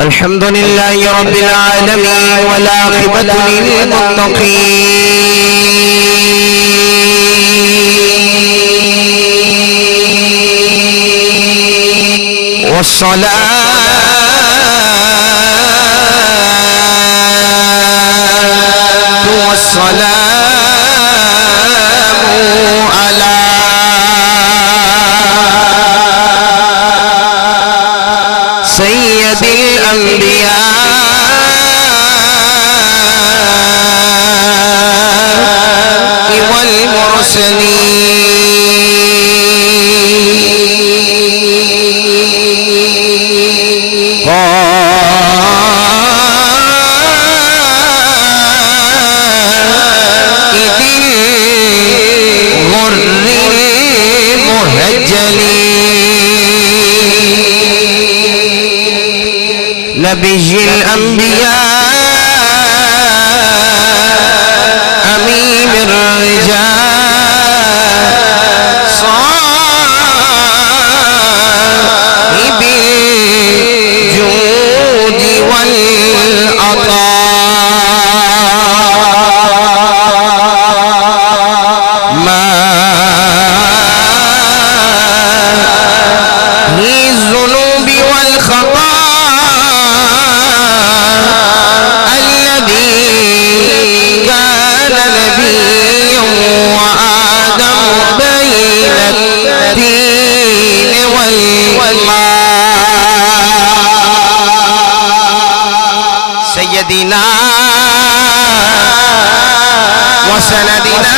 الحمد لله رب العالمين والعاقبة للمتقين والسلام على سيد الأنبياء والمرسلين قائد الغر المهجلين نبي الأنبياء أمين الرجال صاحب الجود والعطاء ماهي الذنوب والخطايا الذي كان نبيا وآدم بين الدين والماء سيدنا وسندنا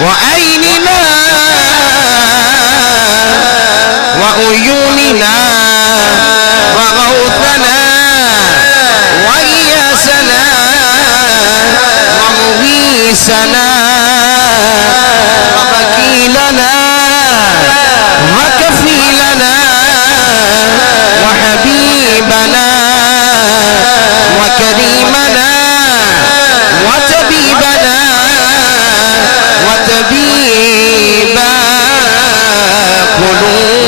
وعيننا وعيوننا وغوثنا وإياسنا ومغيثنا ووكيلنا وكفيلنا وحبيبنا وكريمنا وطبيبنا وطبيب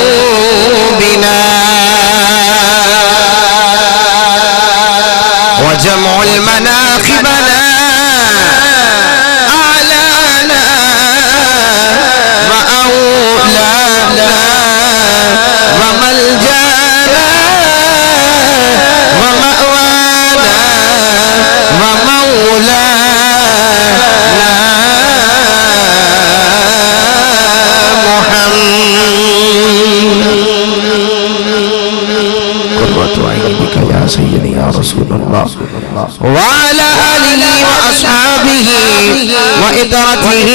قلوبنا وجمع المناخبنا أعلانا وأولانا وملجانا ومأوانا ومولانا قرة عيني بك يا سيدي يا رسول الله وعلى آله وأصحابه وإدرته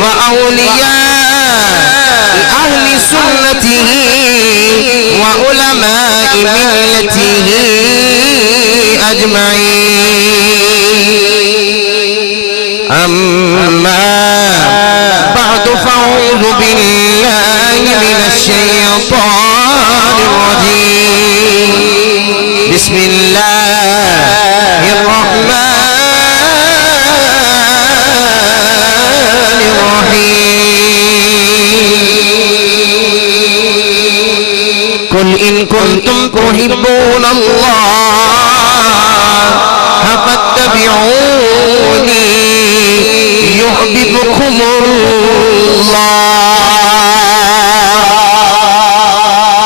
وأولياء أهل سنته وعلماء ملته أجمعين أما بعد فأعوذ بالله من الشيطان الرجيم بسم الله الرحمن الرحيم قل إن كنتم تحبون الله فاتبعوني يحببكم الله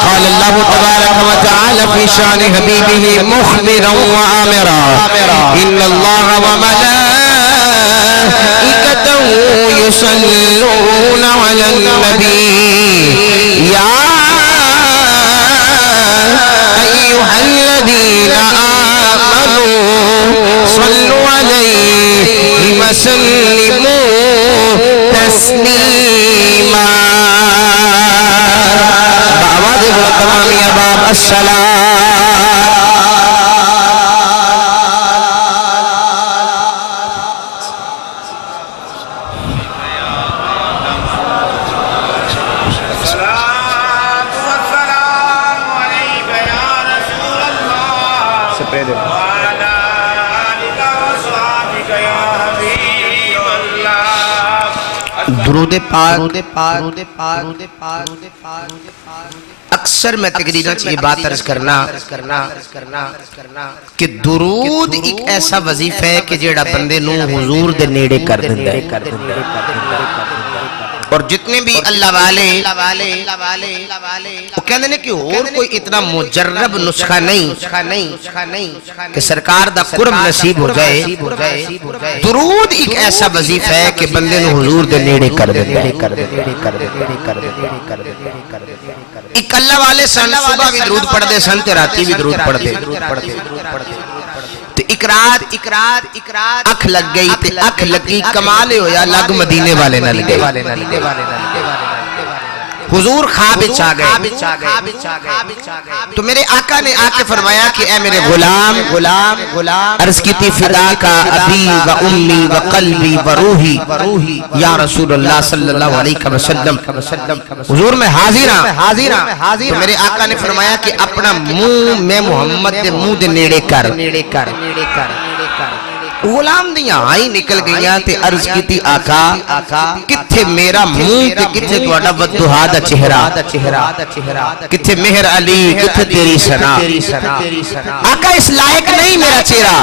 قال الله تبارك وتعالى في شأن حبيبه مخبرا وآمرا إن الله وملائكته يصلون على النبي يا أيها الذين آمنوا صلوا عليه وسلموا تسليما بأوادب الكرام يا باب السلام وعلى آلك وصحبك يا حبيب الله درود پاک اکثر میں تقریرات یہ بات عرض کرنا کہ درود ایک ایسا وظیفہ ہے کہ جیڑا بندے نو حضور دے نیڑے کر دیندہ ہے اور جتنے بھی اللہ والے وہ کہنے نے کہ اور کوئی اتنا مجرب نسخہ نہیں کہ سرکار دا قرب نصیب ہو جائے. درود ایک ایسا وظیفہ ہے کہ بندے نو حضور دے نیڑے کر دیندہ ہے. ایک اللہ والے سن صبح بھی درود پڑھ دے سن تے راتی بھی درود پڑھ دے تے اقرار اکھ لگ گئی تے اکھ لگی کمال ہویا لگ مدینے والے نہ لگے حضور خواب چاہ گئے تو میرے آقا نے آ کے فرمایا کہ اے میرے غلام عرض کی تھی فدا کا ابی و امی و قلبی و روحی یا رسول اللہ صلی اللہ علیہ وسلم. حضور میں حاضر ہاں. تو میرے آقا نے فرمایا کہ اپنا منہ میں محمد دے منہ دے نیڑے کر. غلام دیاں آئی نکل گئیاں تے عرض کی تھی آقا کتھے میرا منہ تے کتھے توڑا ودہا دا چہرہ کتھے مہر علی کتھے تیری سنا. آقا اس لائق نہیں میرا چہرہ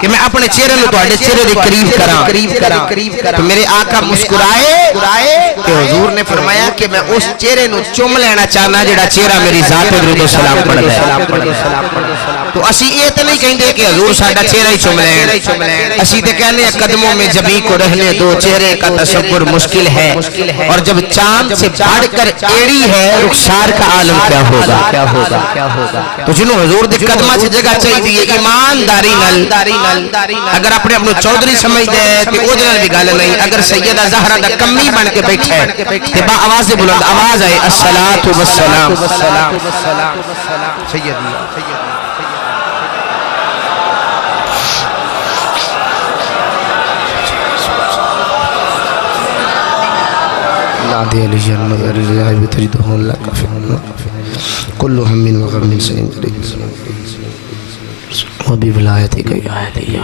کہ میں اپنے چہرے نو توڑے چہرے دے قریب کراں. تو میرے آقا مسکرائے کہ حضور نے فرمایا کہ میں اس چہرے نو چوم لینا چاہنا جڑا چہرہ میری ذات درود و سلام پڑھ دے. تو اسی یہ تو نہیں کہیں دے کہ حضور ساڈا چہرہ ہی چوم اسی تے کہنے ہیں قدموں میں جبی کو رہنے دو چہرے کا تصور مشکل ہے اور جب چاند سے بڑھ کر ایڑی ہے رخسار کا عالم کیا ہوگا. تو جنہوں حضور دے قدمہ سے جگہ چاہی دیئے ایمانداری نل اگر اپنے چودھری سمجھ دے کہ او جنہاں بھی گالے نہیں اگر سیدہ زہرہ دا کمی بن کے بیٹھے کہ با آواز بلند آواز آئے الصلاة والسلام سیدی نادي لجنة الرجاء بتجده لك في كل هم وغم سينقضي وبولايتك يا علي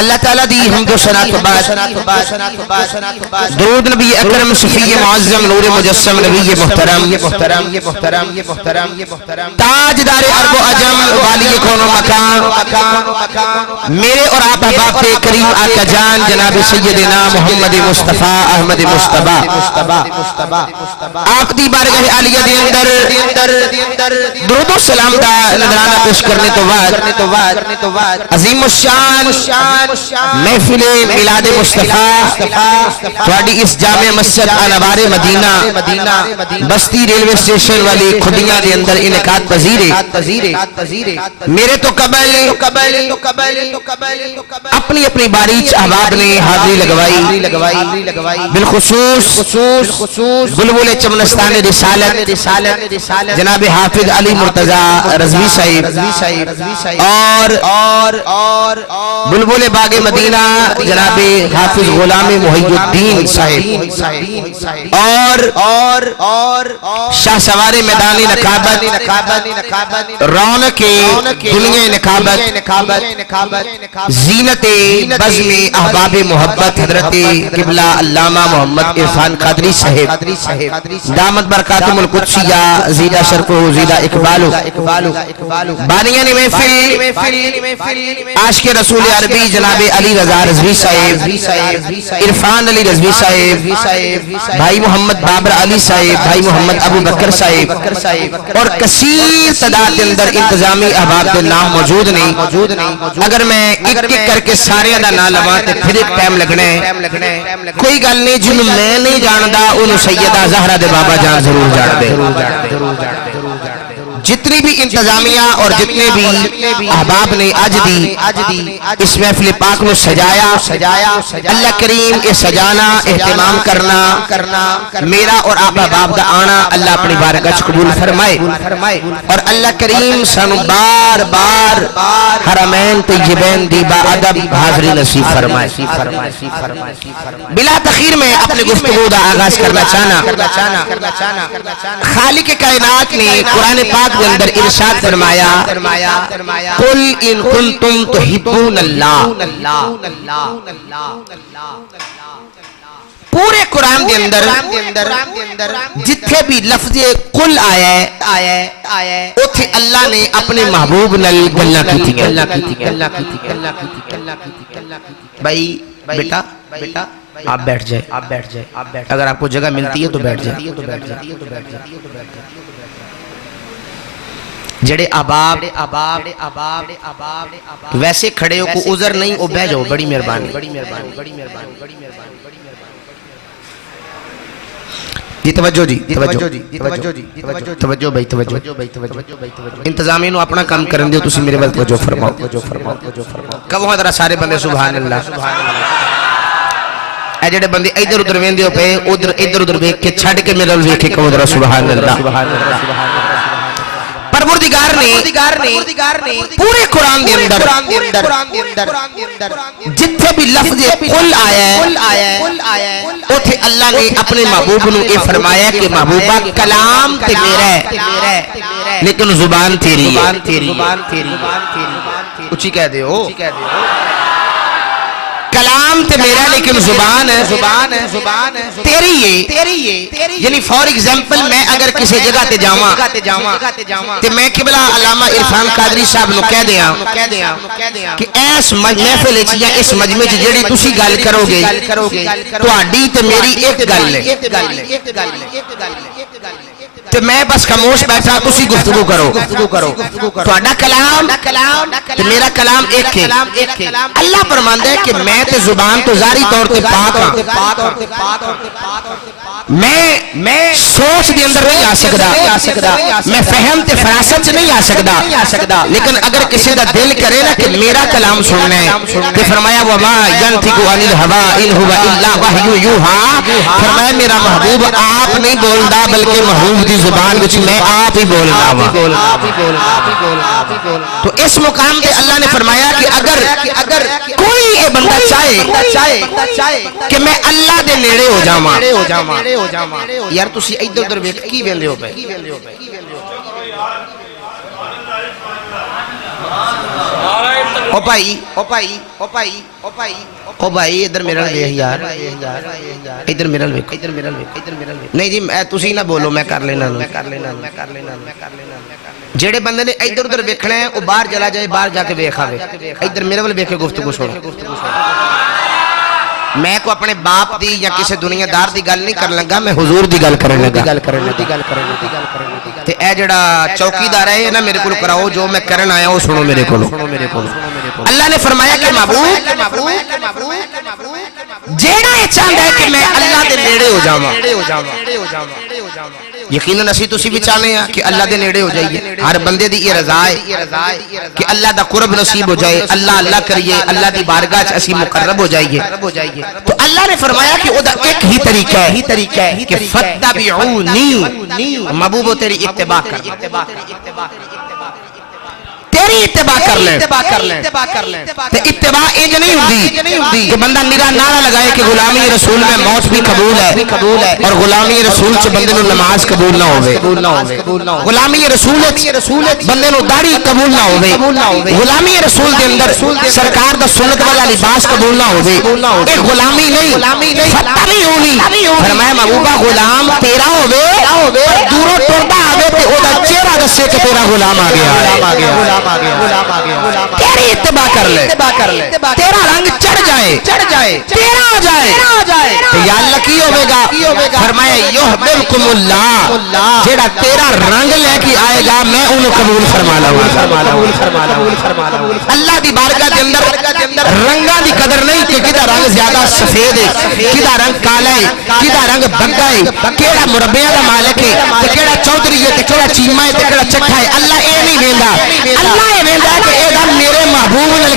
اللہ تعالیٰ دی حمد و ثنا کے بعد درود نبی اکرم صفی معظم نور مجسم نبی محترم تاجدار عرب و عجم والی کون و مکان میرے اور آپ احباب کے کریم آقا جان جناب سیدنا محمد مصطفیٰ احمد مصطفیٰ آپ دی بارگاہ عالیہ دے اندر درود و سلام دا نظرانہ پیش کرنے تو بعد عظیم الشان محفل میلاد مصطفیٰ تھوڑی اس جامع مسجد انوار مدینہ بستی ریلوے سٹیشن والی کھڈیاں دے اندر انعقاد پذیر میرے تو قبل اپنی باریچ احباب نے حاضری لگوائی بالخصوص بلبل چمنستان رسالت جناب حافظ علی مرتضی رضوی صاحب اور بلبل باغ مدینہ جناب حافظ غلام محی الدین صاحب اور شاہ سوار میدانی نقابت رونق دنیا نقابت زینت بزم احباب محبت حضرت قبلہ علامہ محمد عرفان قادری صاحب دامت برکاتم القدسیہ زیدہ شرکو زیدہ اقبالو بانیان محفل عاشق رسول عربی جناب علی رضا رضوی صاحب عرفان علی رضوی صاحب بھائی محمد بابر علی صاحب بھائی محمد ابو بکر صاحب اور کثیر تعداد اندر انتظامی احباب کے نام موجود نہیں اگر میں ایک کر کے سارے دا نام لواں تے پھر ایک ٹائم لگنے کوئی گل نہیں جنوں میں نہیں جاندا انہوں سیدہ زہرہ دے بابا جان ضرور جان دے. جتنی بھی انتظامیہ اور جتنے بھی احباب نے آج دی اس محفل پاک میں سجایا اللہ کریم کے سجانا اہتمام کرنا میرا اور آپ احباب دا آنا اللہ اپنی بارگاہ قبول فرمائے اور اللہ کریم سانو بار بار حرمین طیبین دی با ادب حاضری نصیب فرمائے. بلا تخیر میں اپنے گفتگو دا آغاز کرنا چاہنا خالق کائنات نے قرآن پاک کے اندر ارشاد فرمایا قل ان کنتم تحبون اللہ. پورے قرآن کے اندر جتھے بھی لفظ قل آیا ہے اتھے اللہ نے اپنے محبوب نال گلاں کیتیاں. بھائی بیٹا آپ بیٹھ جائے اگر آپ کو جگہ ملتی ہے تو بیٹھ جائے. جڑے آباب ویسے کھڑے ہو کو عذر نہیں وہ بیٹھ جاؤ. بڑی مہربانی. جی توجہ بھائی توجہ. انتظامیہ نو اپنا کام کرن دیو تسی میرے ول توجہ فرماؤ. کہو ذرا سارے بندے سبحان اللہ. اے جڑے بندے ادھر ادھر ویندے پے ادھر ادھر ویکھ کے چھڈ کے میرے ول ویکھ کے کہو ذرا سبحان اللہ. پروردگار نے پورے قرآن کے اندر جتھے بھی لفظ قل آیا ہے اتھے اللہ نے اپنے محبوب نو یہ فرمایا کہ محبوبہ کلام تے میرا ہے لیکن زبان تیری ہے. اچھی کہہ دے ہو کلام تے میرا لیکن زبان ہے تیری ہے. یعنی فور ایگزامپل میں اگر کسی جگہ تے جاواں تے میں قبلہ علامہ عرفان قادری صاحب نو کہہ دیاں کہ اس محفل وچ یا اس مجمع وچ جیڑی تسی گل کرو گے تہاڈی تے میری ایک گل ہے تے میں بس خاموش بیٹھا تسی گفتگو کرو. تہاڈا کلام تے میرا کلام ایک ہے. اللہ فرماندا ہے کہ میں تے زبان تو ظاہری طور تے پاک ہاں. میں سوچ دے اندر نہیں آ سکدا میں فہم تے فراست نہیں آ سکدا لیکن اگر کسی دا دل کرے نا کہ میرا کلام سننا ہے تے فرمایا وما ينطق عن الهوى ان هو الا وحی یوحى. فرمایا میرا محبوب آپ نہیں بولدا بلکہ محبوب دی زبان وچ میں آپ ہی بولدا ہوں. تو اس مقام پہ اللہ نے فرمایا کہ اگر کوئی یہ بندہ چاہے کہ میں اللہ دے نیڑے ہو جاواں یار تسی ادھر ادھر ویکھ کی ویندے ہو پے. او بھائی ادھر میرے نال ویکھ یار ادھر میرے نال ویکھ. نہیں جی تسی نہ بولو میں کر لینا. جڑے بندے نے ادھر ادھر ویکھنا ہے وہ باہر چلا جائے باہر جا کے ویکھ آوے. ادھر میرے ول ویکھ کے گفتگو سنو. میں کو اپنے باپ دی یا کسی دنیا دار دی گل نہیں کرن لگا میں حضور دی گل کرن لگا. تے اے جڑا چوکیدار ہے نا میرے کول کراؤ جو میں کرن آیا وہ سنو میرے کول. اللہ نے فرمایا کہ محبوب جیڑا یہ چاہتا ہے کہ میں اللہ دے نیڑے ہو جاواں یقیناً اسی تسی بھی چاہنے ہیں کہ اللہ دے نیڑے ہو جائیے. ہر بندے دی یہ رضا ہے کہ اللہ دا قرب نصیب ہو جائے. اللہ کریے اللہ دی بارگاہ چ اسی مقرب ہو جائیے. تو اللہ نے فرمایا کہ او دا ایک ہی طریقہ ہے کہ فتبعونی محبوب تیری اتباع کر تیری اتباع کر لیں. تے اتباع انج نہیں ہوندی کہ بندہ میرا نعرہ لگائے کہ غلامی رسول میں موت بھی قبول ہے اور غلامی رسول چ بندے نو نماز قبول نہ ہوے. غلامی رسول بندے نو داڑھی قبول نہ ہوے. غلامی رسول دے اندر سرکار دا سنت والا لباس قبول نہ ہوے. اے غلامی نہیں فتبعونی. فرمایا محبوبہ غلام تیرا ہوے دوروں ٹردا آوے تے او دا چہرہ دسے کہ تیرا غلام آ گیا تیری اتباع کر لے. تیرا رنگ چڑھ جائے تیرا ہو جائے تو یا اللہ کی ہوئے گا. فرمایا یحببکم اللہ جیڑا تیرا رنگ لے کے آئے گا میں انہوں قبول فرما لوں. اللہ دی بارگاہ دے اندر رنگاں دی قدر نہیں کہ کدا رنگ زیادہ سفید ہے کدا رنگ کالا ہے کدا رنگ بگا ہے کیڑا مربیاں دا مالک ہے تے کیڑا چودھری ہے تے کیڑا چیما ہے تے کیڑا چٹھا ہے. اللہ اے نہیں ویندا. اللہ اے ویندا کہ اے گل میرے محبوب نال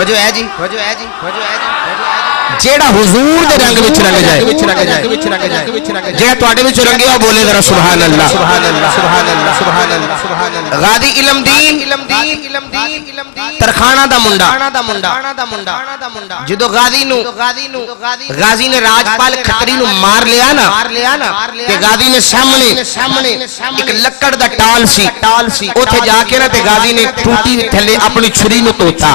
توجہ ہے جی جیڑا حضور دے رنگ وچ رنگ جائے جیڑا تواڈے وچ رنگیا بولے ذرا سبحان اللہ سبحان اللہ سبحان اللہ سبحان اللہ سبحان اللہ غازی علم دین ترخانہ دا منڈا جدو غازی نے راجپال کھتری نو مار لیا نا کہ غازی نے سامنے ایک لکڑ دا ٹال سی اوتھے جا کے نا تے غازی نے ٹوٹی تھلے اپنی چھری نو توتا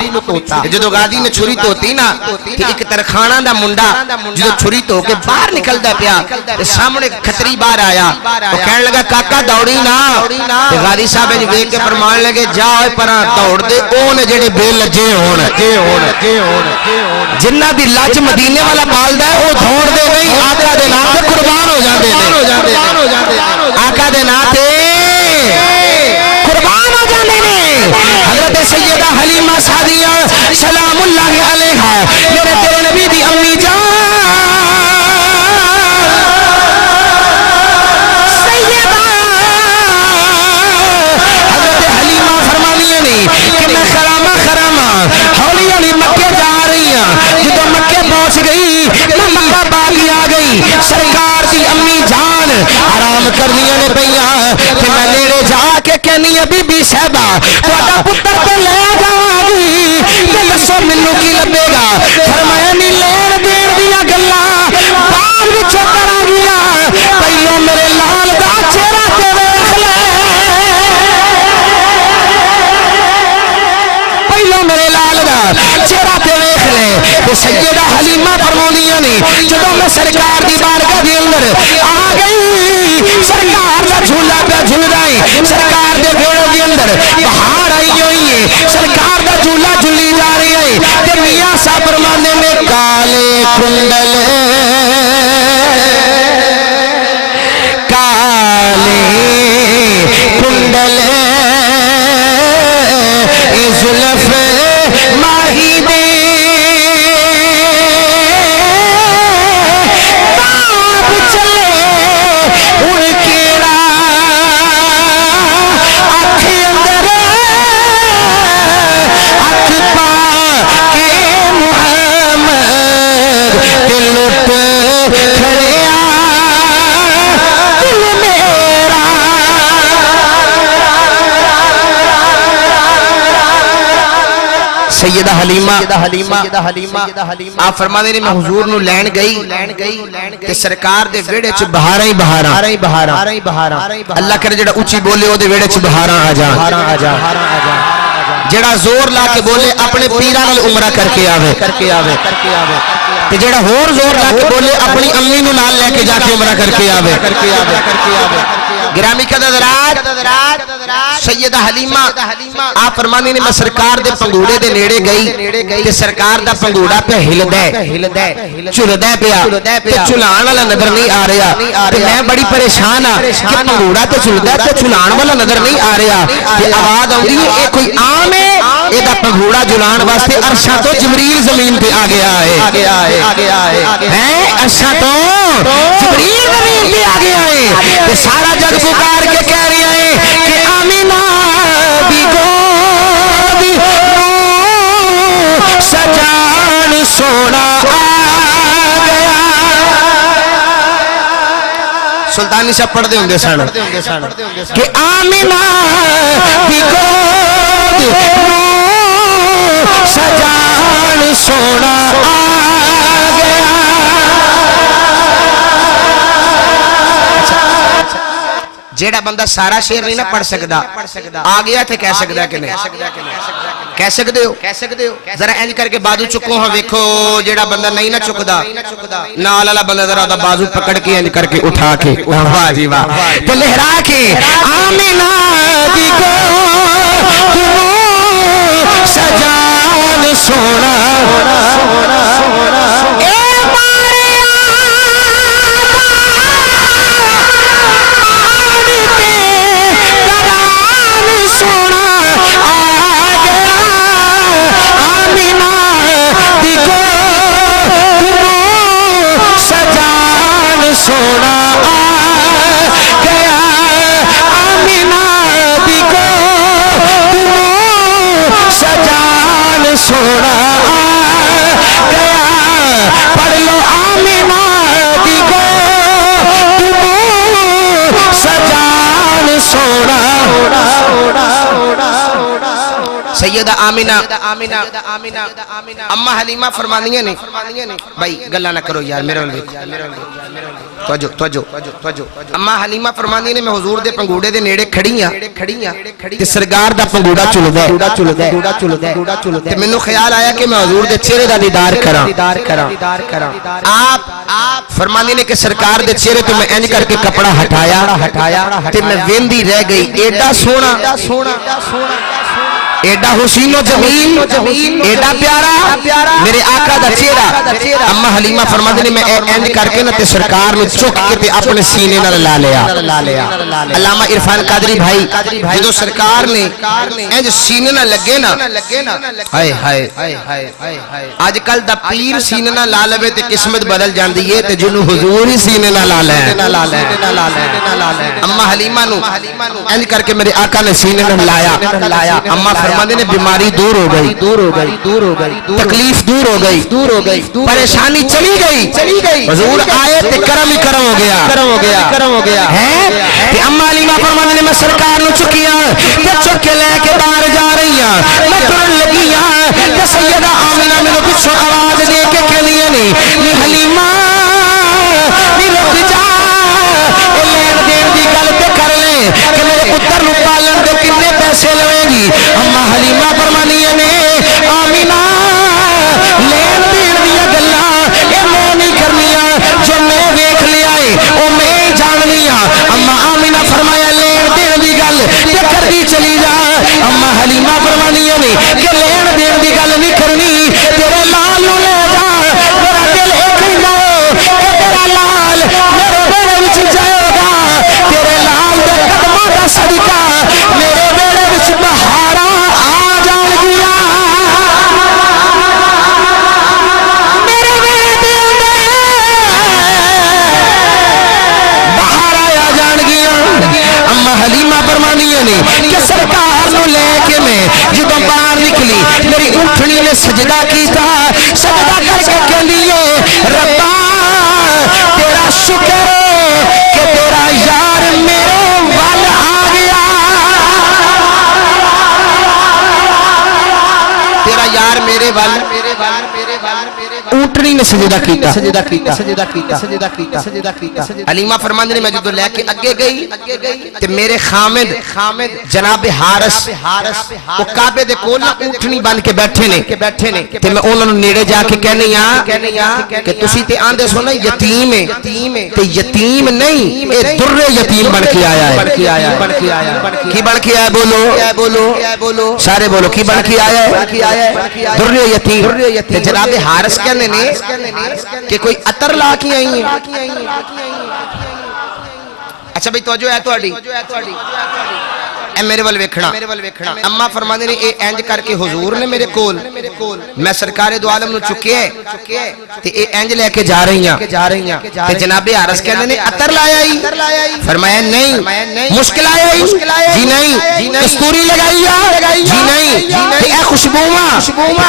جدو غازی نے چھری توتی نا تے ایک ترخانہ دا منڈا جدو چھری تو کے باہر نکلدا پیا تے سامنے کھتری باہر آیا وہ کہنے لگا کاکا دوڑی نا تے غازی صاحب نے دیکھ کے فرمان لگے جا اوے پراں دوڑ دے اون جڑے بے لجے ہون جنہ دی لج مدینے والا پالدا ہے او دوڑ دے نہیں آقا دے نام تے قربان ہو جاندے آقا دے نام تے قربان ہو جاندے نے حضرت سیدہ حلیمہ سعدیہ سلام اللہ علیہا میرے تیرے نبی دی امی جان سیدہ حضرت حلیمہ فرمانیاں نہیں کہ میں خرامہ ہولی ہولی مکے جا رہی ہوں جدو مکے پہنچ گئی میں مکہ باغی آ گئی سرکار دی امی جان آرام کرنیاں نے پئیاں کہ میں نیڑے جا کے کہنی ہے بی بی صاحبہ تہاڈا پتر تے لے جاویں تے دسو مینوں کی لبے گا فرمایا نہیں لین دین دیاں گلاں بعد وچ کراں گیاں پہلو میرے لال دا چہرہ تے ویکھ لے پہلو میرے لال دا چہرہ تے ویکھ لے تے سیدہ حلیمہ فرماندیاں نے جدوں میں سرکار دی بارگاہ دے اندر آ گئی سرکار دا جھولا پہ جھول رہی سرکار دے گھوڑے دے اندر بہار آئی ہوئی ہے سرکار دا جھولا جھولی جا رہی ہے تے میاں صاحب فرماندے نے کالے کنڈل زلف ماہی دے تاب چلے ان کیڑا اکھ اندر اکھ پا کے محمد دل لٹ کھڑیا دل میرا سیدہ حلیمہ آپ فرمانے نے میں حضور نو لین گئی کہ سرکار دے ویڑے چ بہاراں ہی بہاراں اللہ کرے جڑا اونچی بولے او دے ویڑے چ بہاراں آ جان جڑا زور لا کے بولے اپنے پیراں نال عمرہ کر کے آوے تے جڑا ہور زور لا کے بولے اپنی امی نو نال لے کے جا کے عمرہ کر کے آوے گرامی قدرات سیدہ حلیمہ آپ فرمانے نے میں سرکار دے پنگوڑے دے نیڑے گئی تے سرکار دا پنگوڑا پہ ہلدا ہے پیا تے چلان والا نظر نہیں آ رہا تے میں بڑی پریشان ہاں کہ پنگوڑا تے چلدا ہے تے چلان والا نظر نہیں آ رہا تے آواز آندی ہے اے کوئی عام ہے اے دا پنگوڑا جلان واسطے عرشاں تو جبریل زمین پہ آ گیا ہے عرشاں تو جبریل زمین پہ آ گیا ہے تے سارا جگ پکار کے کہہ رہی ہے کہ آمینہ بھی گود نو سجان سونا آ گیا سلطانی صاحب پڑھ دے ہوں گے سن کہ آمینہ بھی گود نو سجان سونا آ گیا جیڑا بندہ سارا شعر نہیں نہ پڑھ سکدا آ گیا تھے کہہ سکدا کہ نہیں کہہ سکدے ہو ذرا انج کر کے بازو چکو ہاں ویکھو جیڑا بندہ نہیں نہ چکدا نال والا بندہ ذرا دا بازو پکڑ کے انج کر کے اٹھا کے واہ جی واہ تے لہرا کے آمینہ دی گود سجان سونا سونا آ گیا آمینہ دی گود نو سجان سونا سیدہ آمینہ اما حلیمہ فرمانیاں نے بھائی گلہ نہ کرو یار میرے والے توجہ اما حلیمہ فرمانیاں نے میں حضور دے پنگوڑے دے نیڑے کھڑیاں تے سرگار دا پنگوڑا چلدا تے مینوں خیال آیا کہ میں حضور دے چہرے دا دیدار کراں آپ فرمانیاں نے کہ سرکار دے چہرے تو میں انج کر کے کپڑا ہٹایا تے میں ویندی رہ گئی ایڈا سونا ایڈا حسین و جمیل ایڈا پیارا میرے آقا دا چہرہ اما حلیمہ فرماندے نے میں انج کر کے نہ تے سرکار نو چک کے تے اپنے سینے نال لا لیا علامہ عرفان قادری بھائی جدوں سرکار نے انج سینے نال لگے نا ہائے ہائے اج کل دا پیر سینے نال لا لوے تے قسمت بدل جاندی ہے تے جنوں حضور ہی سینے نال لا لے اما حلیمہ نو انج کر کے میرے آقا نے سینے نال لایا اما فرماندے نے بیماری دور ہو گئی تکلیف دور ہو گئی پریشانی چلی گئی حضور آئے تے کرم ہی کرم ہو گیا ہے تے اما حلیمہ فرماندے نے میں سرکار نو چکیاں تے چک کے لے کے باہر جا رہی ہاں میں ٹرن لگی ہاں تے سیدہ آمینہ میرے پیچھے آواز دے کے کہندی نہیں حلیمہ نی رک جا اے لین دین دی گل تے کر لے کہ میرے پتر نو پالن دے کنے پیسے لویں گی اما حلیمہ فرمانیاں نے آمینہ لین دین دیا گلاں اے میں نہیں کرنیاں جو میں ویکھ لیا ہے او میں جاننیاں اما آمینہ فرمایا لین دین دی گل تے کردی چلی جا اما حلیمہ فرمانیاں نے کہ لین دین دی گل نہیں کرنی تیرے لال نو لے جا میرا دل ایک ہی نہ کہ تیرا لال میرے بیڑے وچ جائے گا تیرے لال دے قدماں دا صدقہ میرے بیڑے وچ بہاراں آ جان گیا میرے بیڑے دے بہاراں آ جان گیا اما حلیمہ فرمانیاں نے کہ سرکار نو لے کے میں جدوں باہر نکلی میری اونٹنی نے سجدہ کیتا سجدہ کر کے کہندی ہے ربا تیرا شکر کہ تیرا یار میرے وال آ گیا تیرا یار میرے وال اونٹنی نے سجدہ کیتا حلیمہ فرماندے نے میں جدوں لے کے اگے گئی تے میرے خامد جناب حارث او کعبے دے کول اونٹنی بن کے بیٹھے نے تے میں انہاں نوں نیڑے جا کے کہنی ہاں کہ تسی تے آندے سو نا یتیم ہے تے یتیم نہیں اے در یتیم بن کے آیا ہے کی بن کے آیا بولو سارے بولو کی بن کے آیا ہے در یتیم تے جناب حارث کہنے نے کہ کوئی عطر لا کے آئی ہیں اچھا بھئی توجہ ہے تہاڈی اے میرے ول ویکھنا اما فرماندے نے اے انج کر کے حضور نے میرے کول میں سرکار دو عالم نو چکیا تے اے انج لے کے جا رہی ہیں تے جناب عارض کہندے نے عطر لایا ہی فرمایا نہیں مشکل آیا ہی جی نہیں کستوری لگائی جی نہیں تے اے خوشبوواں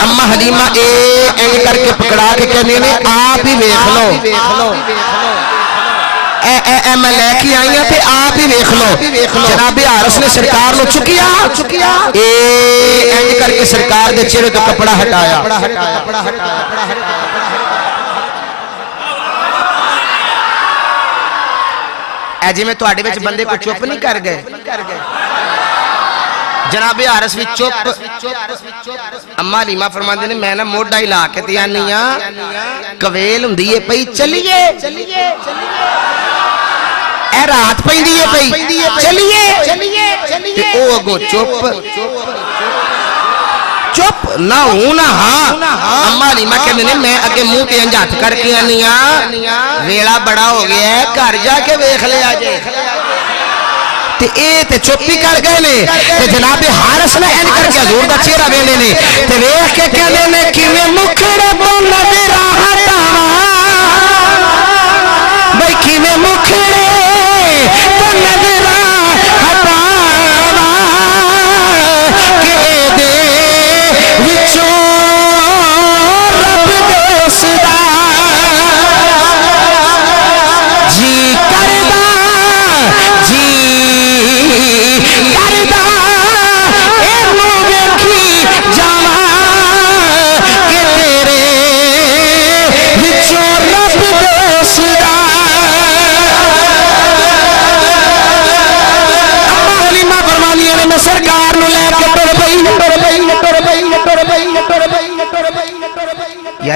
اما حلیمہ اے انج کر کے پکڑا کے کہندے نے آپ ہی ویکھ لو اے میں لے کے آئی ہیں تے آپ ہی ویکھ لو جناب عارض نے سرکار نو چکیا اے انج کر کے سرکار دے چہرے تو کپڑا ہٹایا اے جی میں تہاڈے وچ بندے کو چپ نہیں کر گئے جناب عارض بھی چپ اما حلیمہ فرماندے نے میں نا موڈا ہلا کے تے آنی ہاں کویل ہوندی ہے پئی چلیے اے رات پیندی ہے پئی چلیے تے او اگوں چپ نہ ہوں نہ ہاں اما حلیمہ کہندے نے میں اگے منہ تے انج ہاتھ کر کے آنی ہاں ویلا بڑا ہو گیا ہے گھر جا کے ویکھ لیا جے تے اے تے چپی کر گئے نے تے جناب حارث نے این کر کے حضور دا چہرہ ویندے نے تے ویکھ کے کہندے نے کیویں مکھڑے تو نظر ہٹاواں بھئی کیویں مکھڑے تو نظر ہٹاواں کہ دے وچوں رب دسدا جی کردا جی کردا اینو ویکھی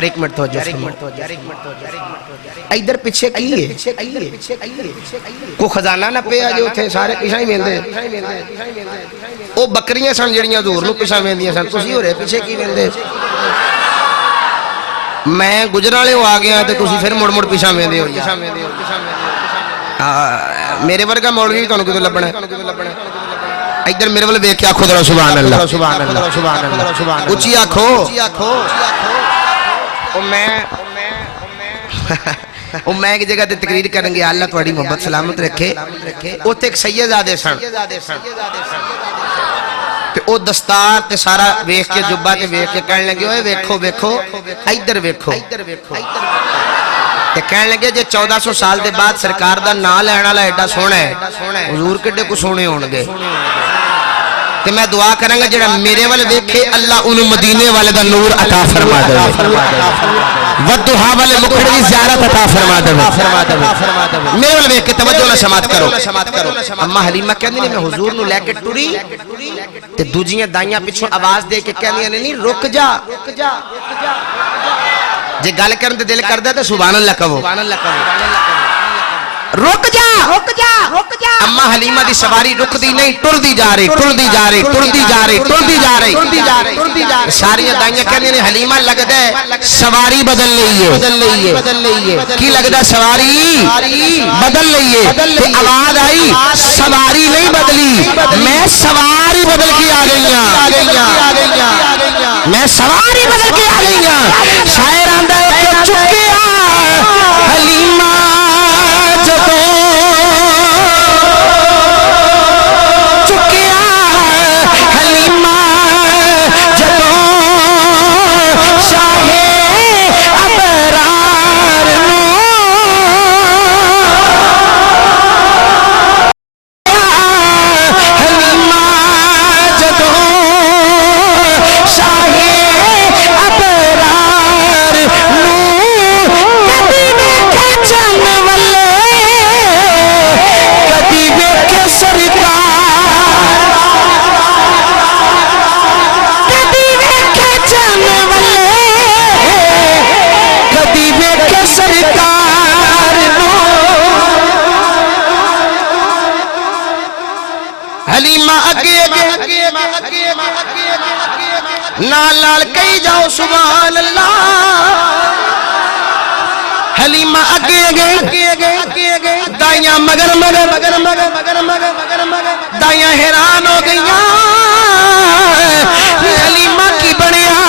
یار ایک منٹ توجہ ادھر پیچھے کی ہے کو خزانہ نہ پیا جو تھے سارے پیچھے ہی ویندے او بکریاں سن جڑیاں حضور نو پیچھے ویندیاں سن تسی ہو رہے پیچھے کی ویندے میں گجرالے آ گیا تے تسی پھر مڑ مڑ پیچھے ویندے ہو میرے ورگا مولوی تانوں کدوں لبنا ادھر میرے ول ویکھ کے آکھو ذرا سبحان اللہ سبحان اللہ سبحان اللہ سبحان اللہ اونچی آکھو او میں ایک جگہ تے تقریر کرن گیا اللہ تہاڈی محبت سلامت رکھے اوتھے ایک سیدزادے سن تے او دستار تے سارا ویکھ کے جبہ تے ویکھ کے کہن لگے اوئے ویکھو ویکھو ادھر ویکھو تے کہن لگے جے 1400 سال دے بعد سرکار دا نام لینا والا ایڈا سونا ہے حضور کڈے کو سونے ہون گے تے میں دعا کراں گا جڑا میرے والے ویکھے اللہ انہوں مدینے والے دا نور عطا فرما دے ودھا والے مکھڑے دی زیارت عطا فرما دے میرے والے ویکھ کے توجہ نہ سماعت کرو اما حلیمہ کہندی نے میں حضور نو لے کے ٹری تے دوجیاں دائیاں پیچھے آواز دے کے کہندیاں نے نہیں رک جا جے گل کرن تے دل کردا تے سبحان اللہ کہو رک جا اما حلیمہ دی سواری رک دی نہیں ٹردی جا رہی ساری دائیاں کہندے نے حلیمہ لگدا ہے سواری بدل لئی ہے کی لگدا سواری بدل لئی ہے تے آواز آئی سواری نہیں بدلی میں سواری بدل کے آ گئی میں سواری بدل کے آ گئی شاعر آندا ہے کہ چکیا حلیمہ نال کہی جاؤ سبحان اللہ حلیمہ اگے دائیاں مگر دائیاں حیران ہو گئیاں حلیمہ کی بنیا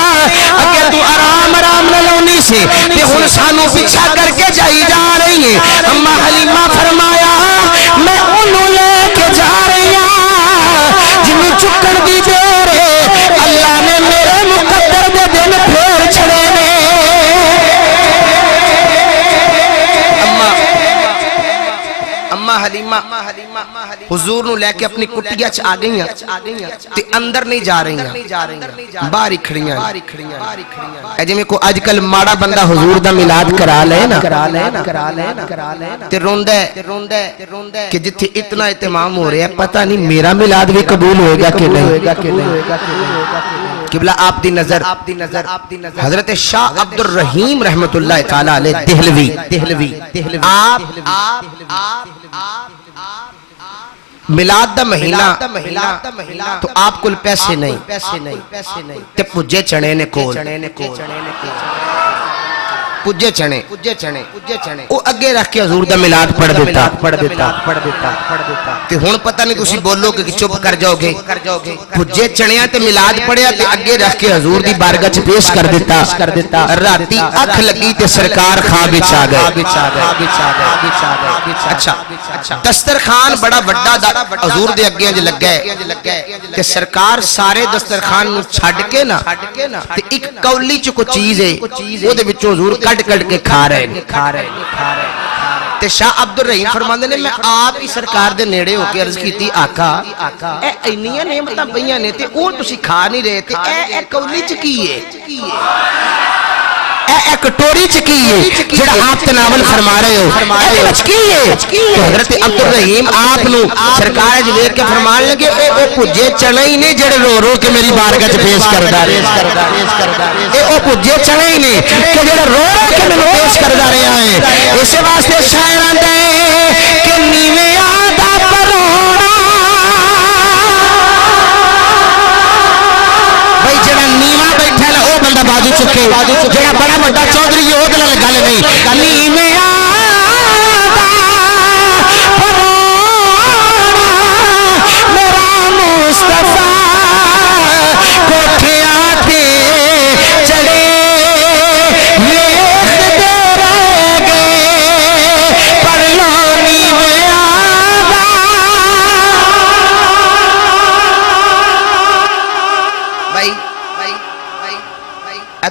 اگے تو آرام نہ لونی سے تے ہن سانو پیچھا کر کے جائی جا رہی ہے اما حلیمہ فرمایا میں انہوں لے کے جا رہی ہوں جنہوں چکن دی دیر ہے اللہ نے میرے مقدر دے دن پھیر چھڑے نے اما حلیمہ حضور نو لے کے اپنی کٹیا چ آ گئی تے اندر نہیں جا رہی ہیں باہر ہی کھڑیاں اے جویں کو اج کل ماڑا بندہ حضور دا میلاد کرا لے نا تے روندا ہے کہ جتھے اتنا اہتمام ہو رہا ہے پتہ نہیں میرا میلاد بھی قبول ہوئے گا کہ نہیں قبلہ آپ دی نظر حضرت شاہ عبد الرحیم رحمت اللہ تعالی علیہ دہلوی آپ میلاد دا مہینہ تو آپ کل پیسے نہیں تے پجے چنے نے کول پجے چنے او اگے رکھ کے حضور دا میلاد پڑھ دیتا تے ہن پتہ نہیں تسی بولو کہ چپ کر جاؤ گے پجے چنیاں تے میلاد پڑھیا تے اگے رکھ کے حضور دی بارگاہ چ پیش کر دیتا راتی اکھ لگی تے سرکار خواب وچ آ گئے اچھا دسترخوان بڑا بڑا حضور دے اگے لگا ہے تے سرکار سارے دسترخوان نو چھڈ کے نا تے ایک کولی چ کوئی چیز ہے او دے وچوں حضور کٹ کے کھا رہے تے شاہ عبد الرحیم فرماندے نے میں آپ ہی سرکار دے نیڑے ہو کے عرض کیتی آقا اے انیاں نعمتاں پئیاں نے تے او تسی کھا نہیں رہے تے اے کولی چ کی ہے اے کٹوری چ کی ہے جڑا آپ تناول فرما رہے ہو اے وچ کی ہے تو حضرت عبد الرحیم آپ نو سرکار وچ ویکھ کے فرمان لگے او پجے چنے ہی نے جڑے رو رو کے میری بارگاہ وچ پیش کردا اے او پجے چنے ہی نے کہ جڑا رو رو کے مینوں پیش کردا رہیا ہے اس واسطے شاعر آندا ہے کہ نیویں آدا پرونا بھائی جڑا نیواں بیٹھا ہے او بندہ بازو چکے جڑا بڑا بڑا چودھری ہے او دے نال گل نہیں نیویں آدا پرونا میرا مصطفیٰ کوٹھیاں تے چڑھے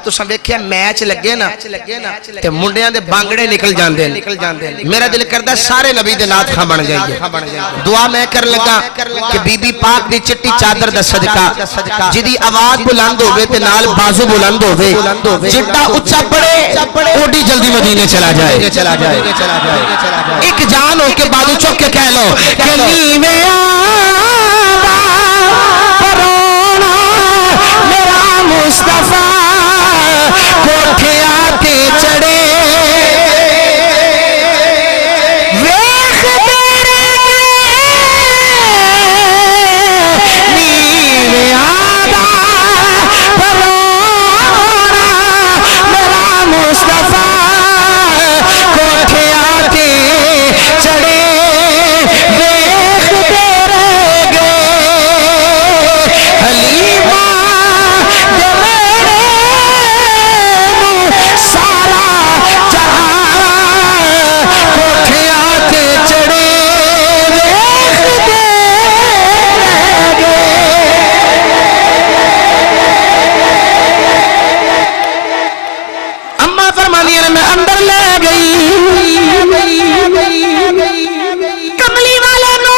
تو سمجھے میچ لگے نا تے منڈیاں دے بانگڑے نکل جاندے میرا دل کردا سارے نبی دے نات خواہ بن جائیے دعا میں کر لگا کہ بی بی پاک دی چٹی چادر دا صدقہ جدی آواز بلند ہوئے تے نال بازو بلند ہوئے جٹا اچھا پڑے اوڈی جلدی مدینے چلا جائے ایک جان ہو کے بازو چوک کے کہہ لو کہ نیویں آدا پرونا میرا مصطفیٰ کوٹھیاں تے چڑھے ویکھ تیرے نیویں آدا پرونا میرا مصطفیٰ کوٹھیاں تے چڑھے ویکھ تیرے گے حلیمہ میں اندر لے گئی کملی والے نو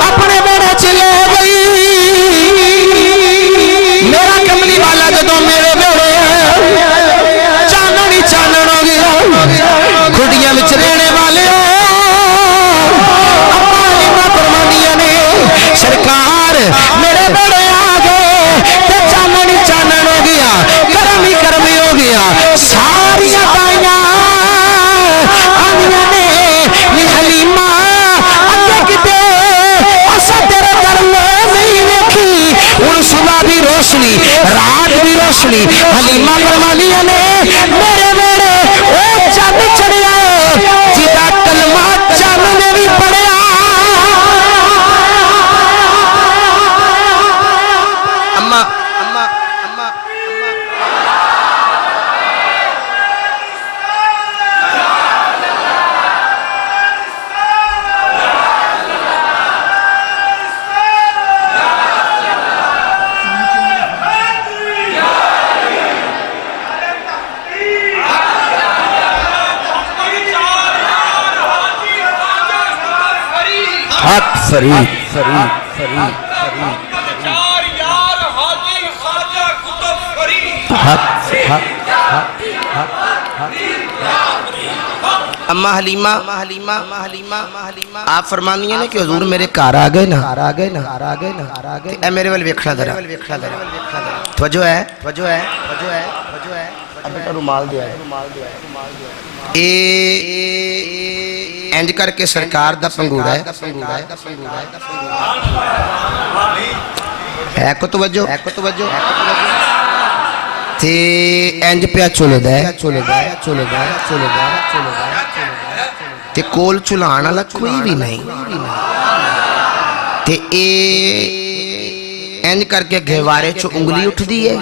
اپنے بیڑے چ لے گئی میرا کملی والا جدو میرے بیڑے چانن ہی چانن ہو گیا گھڑیاں وچ رہنے والے اما علیمہ فرمانیاں نے سرکار میرے بیڑے آ گئے تے چانن ہی چانن ہو گیا کرم ہی ہو گیا ساری دائیاں آنیاں نے حلیمہ اگے کتے اسا تیرے در میں نہیں ویکھی ان صبح بھی روشنی رات بھی روشنی حلیمہ فرمانیاں نے میرے میرے او چند چڑھیا جدا کلمہ چند نے بھی پڑھیا حق فرید اما حلیمہ آپ فرمانی ہیں کہ حضور میرے کار آگئے نا اے میرے والے ویکھنا درہ توجہ ہے اب بیٹا رومال دیا ہے اینج کر کے سرکار دا پنگوڑا ہے کو توجہ تے اینج پیا چولے دا تے کول چلانا لگ کوئی بھی نہیں تے اینج کر کے گھیوارے چو انگلی اٹھ دی ہے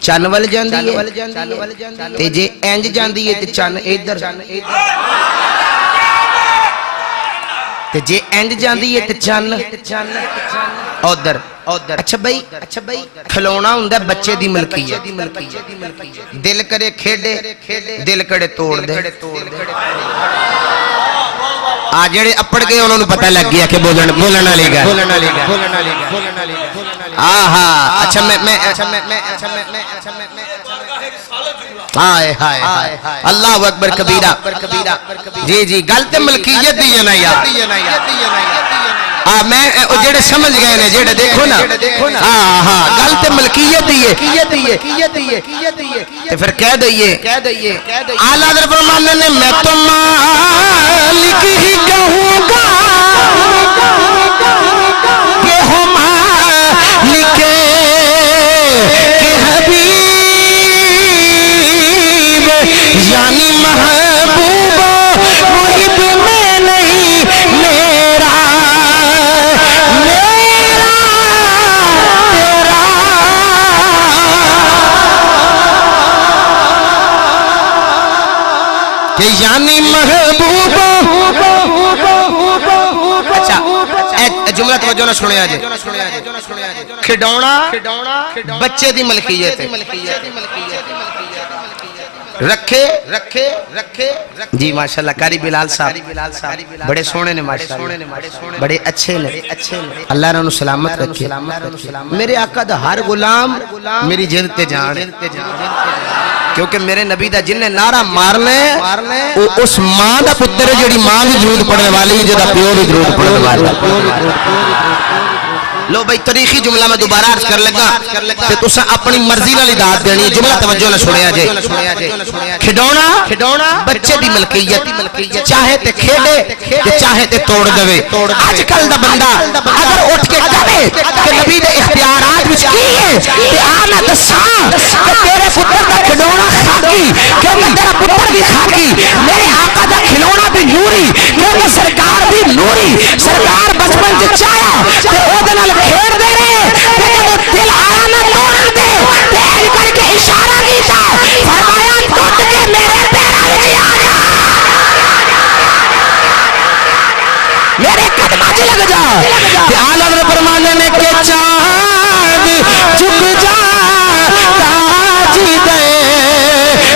چان وال جاندی ہے تے جے اینج جاندی ہے تے چان ادھر تے جے اینج جاندی ہے تے چان ادھر اچھا بھائی کھلونا ہوندا بچے دی ملکیت دل کرے کھیڈے دل کرے توڑ دے آ جڑے اپڑ گئے انہوں نے پتہ لگ گیا کہ بولن والی گل آہا اچھا میں ہائے ہائے اللہ اکبر کبیرہ جی جی غلط ملکیت دی ہے نا یار میں جڑے سمجھ گئے نے جڑے دیکھو نا غلط ملکیت دی ہے پھر کہہ دئیے اعلیٰ حضرت فرمانے نے میں تو مالک ہی کہوں گا کہ ہو مالک یعنی محبوب محب میں نہیں میرا تیرا کہ یعنی محبوب اچھا جملہ توجہ نہ سنے آجے کھڈونا بچے دی ملکیت ہے رکھے جی ماشاءاللہ قاری بلال صاحب بڑے سونے نے ماشاءاللہ بڑے اچھے نے اللہ انہوں سلامت رکھے میرے آقا دا ہر غلام میری جن تے جان کیونکہ میرے نبی دا جن نے نعرہ مارنے اس ماں دا پتر جڑی ماں دی درود پڑھنے والی جدا پیو دی درود پڑھنے والی لو بھائی تاریخی جملہ میں دوبارہ عرض کر لگا کہ تسا اپنی مرضی نال داد دینی جملہ توجہ نہ سنیا جے کھڈونا بچے دی ملکیت چاہے تے کھیڈے تے چاہے تے توڑ دے اج کل دا بندہ اگر اٹھ کے کہے کہ نبی دے اختیارات وچ کی ہے تے آنا دساں کہ تیرے پتر دا کھڈونا خاکی کیونکہ تیرا پتر بھی خاکی میرے آقا دا کھلونا بھی نوری کیونکہ سرکار بھی نوری سرکار بچپن سے چاہیا تے او دے نال کھیڑ دے رہے لیکن وہ دل آیا نہ توڑ دے تیل کر کے اشارہ کیتا فرمایا ٹوٹ کے میرے پیرا وچ آ جا میرے قدمہ چ لگ جا کہ اعلیٰ حضرت فرمانے نے کہ چاند جھک جا تاج دے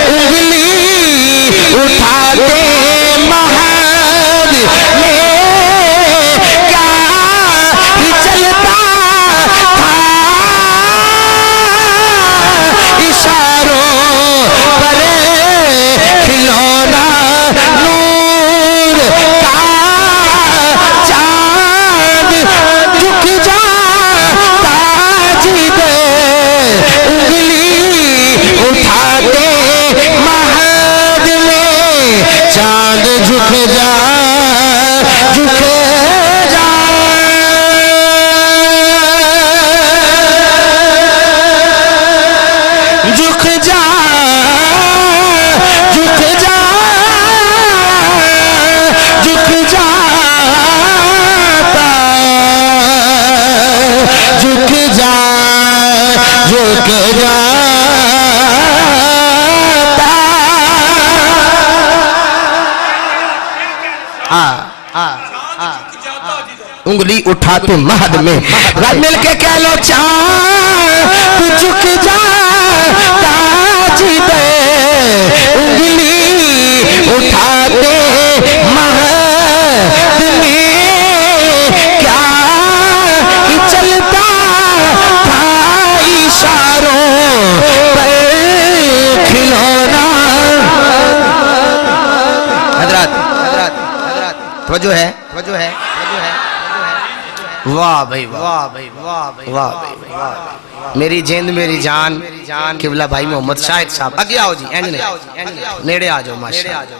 انگلی اٹھا دے مہد میں انگلی اٹھا تو مہد میں رب مل کے کہہ لو چاند تو جھک جا تاج دے انگلی اٹھا دے مہد میں کیا چلتا تھا اشاروں پر کھلونا حضرات توجہ ہے واہ بھائی واہ میری جیند میری جان قبلہ بھائی محمد شاہد صاحب اگے آؤ جی نیڑے آ جاؤ ماشاءاللہ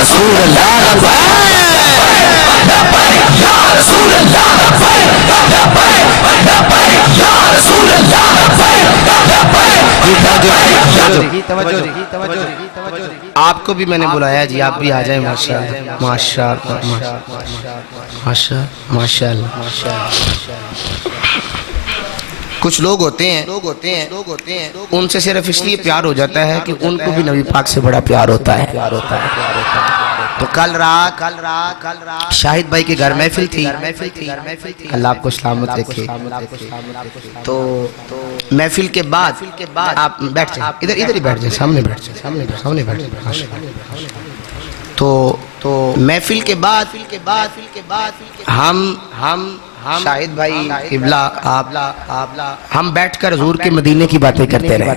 رسول اللہ یا رسول اللہ یا رسول اللہ آپ کو بھی میں نے بلایا جی، آپ بھی آ جائیں ماشاءاللہ ماشاءاللہ ماشاءاللہ۔ کچھ لوگ ہوتے ہیں ان سے صرف اس لیے پیار ہو جاتا ہے کہ ان کو بھی نبی پاک سے بڑا پیار ہوتا ہے۔ تو کل رات شاہد بھائی کے گھر محفل تھی، اللہ آپ کو سلامت رکھے۔ تو محفل کے بعد آپ بیٹھ جائیں، ادھر ہی بیٹھ جائیں، سامنے بیٹھ جائیں۔ تو محفل کے بعد ہم شاہد بھائی قبلہ آپ ہم بیٹھ کر حضور کے مدینے کی باتیں کرتے رہے۔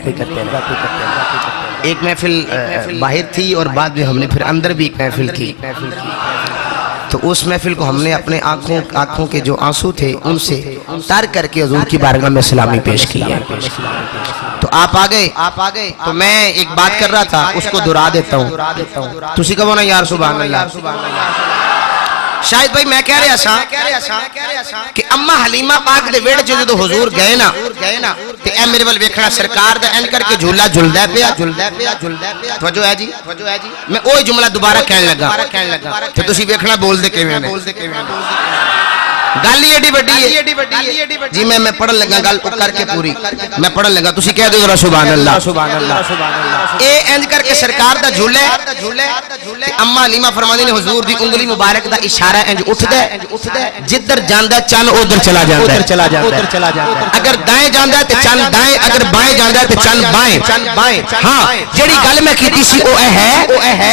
ایک محفل باہر تھی اور بعد میں ہم نے پھر اندر بھی ایک محفل کی۔ تو اس محفل کو ہم نے اپنے آنکھوں کے جو آنسو تھے ان سے تر کر کے حضور کی بارگاہ میں سلامی پیش کی ہے۔ تو آپ آگئے تو میں ایک بات کر رہا تھا، اس کو دہرا دیتا ہوں۔ تسی کہو نا یار سبحان اللہ۔ شاہد بھائی میں کہہ رہا سا کہ اماں حلیمہ پاک دے ویڑ جدو حضور گئے نا تے اے میرے ول ویکھنا سرکار دا این کر کے جھولا جھلدا پیا۔ توجہ ہے جی، میں اوہی جملہ دوبارہ کہنے لگا تے تسی ویکھنا بول دے کیویں نے۔ گل ایڈی بڑی ہے جی، میں پڑھن لگا گل کر کے پوری میں پڑھن لگا، تسی کہہ دو ذرا سبحان اللہ۔ اے انج کر کے سرکار دا جھولا تے اماں حلیمہ فرماندی نے حضور دی انگلی مبارک دا اشارہ انج اٹھدا ہے، جدھر جاندا چن ادھر چلا جاندا ہے۔ اگر دائیں جاندا ہے تے چن دائیں، اگر بائیں جاندا ہے تے چن بائیں۔ ہاں جڑی گل میں کیتی سی او ہے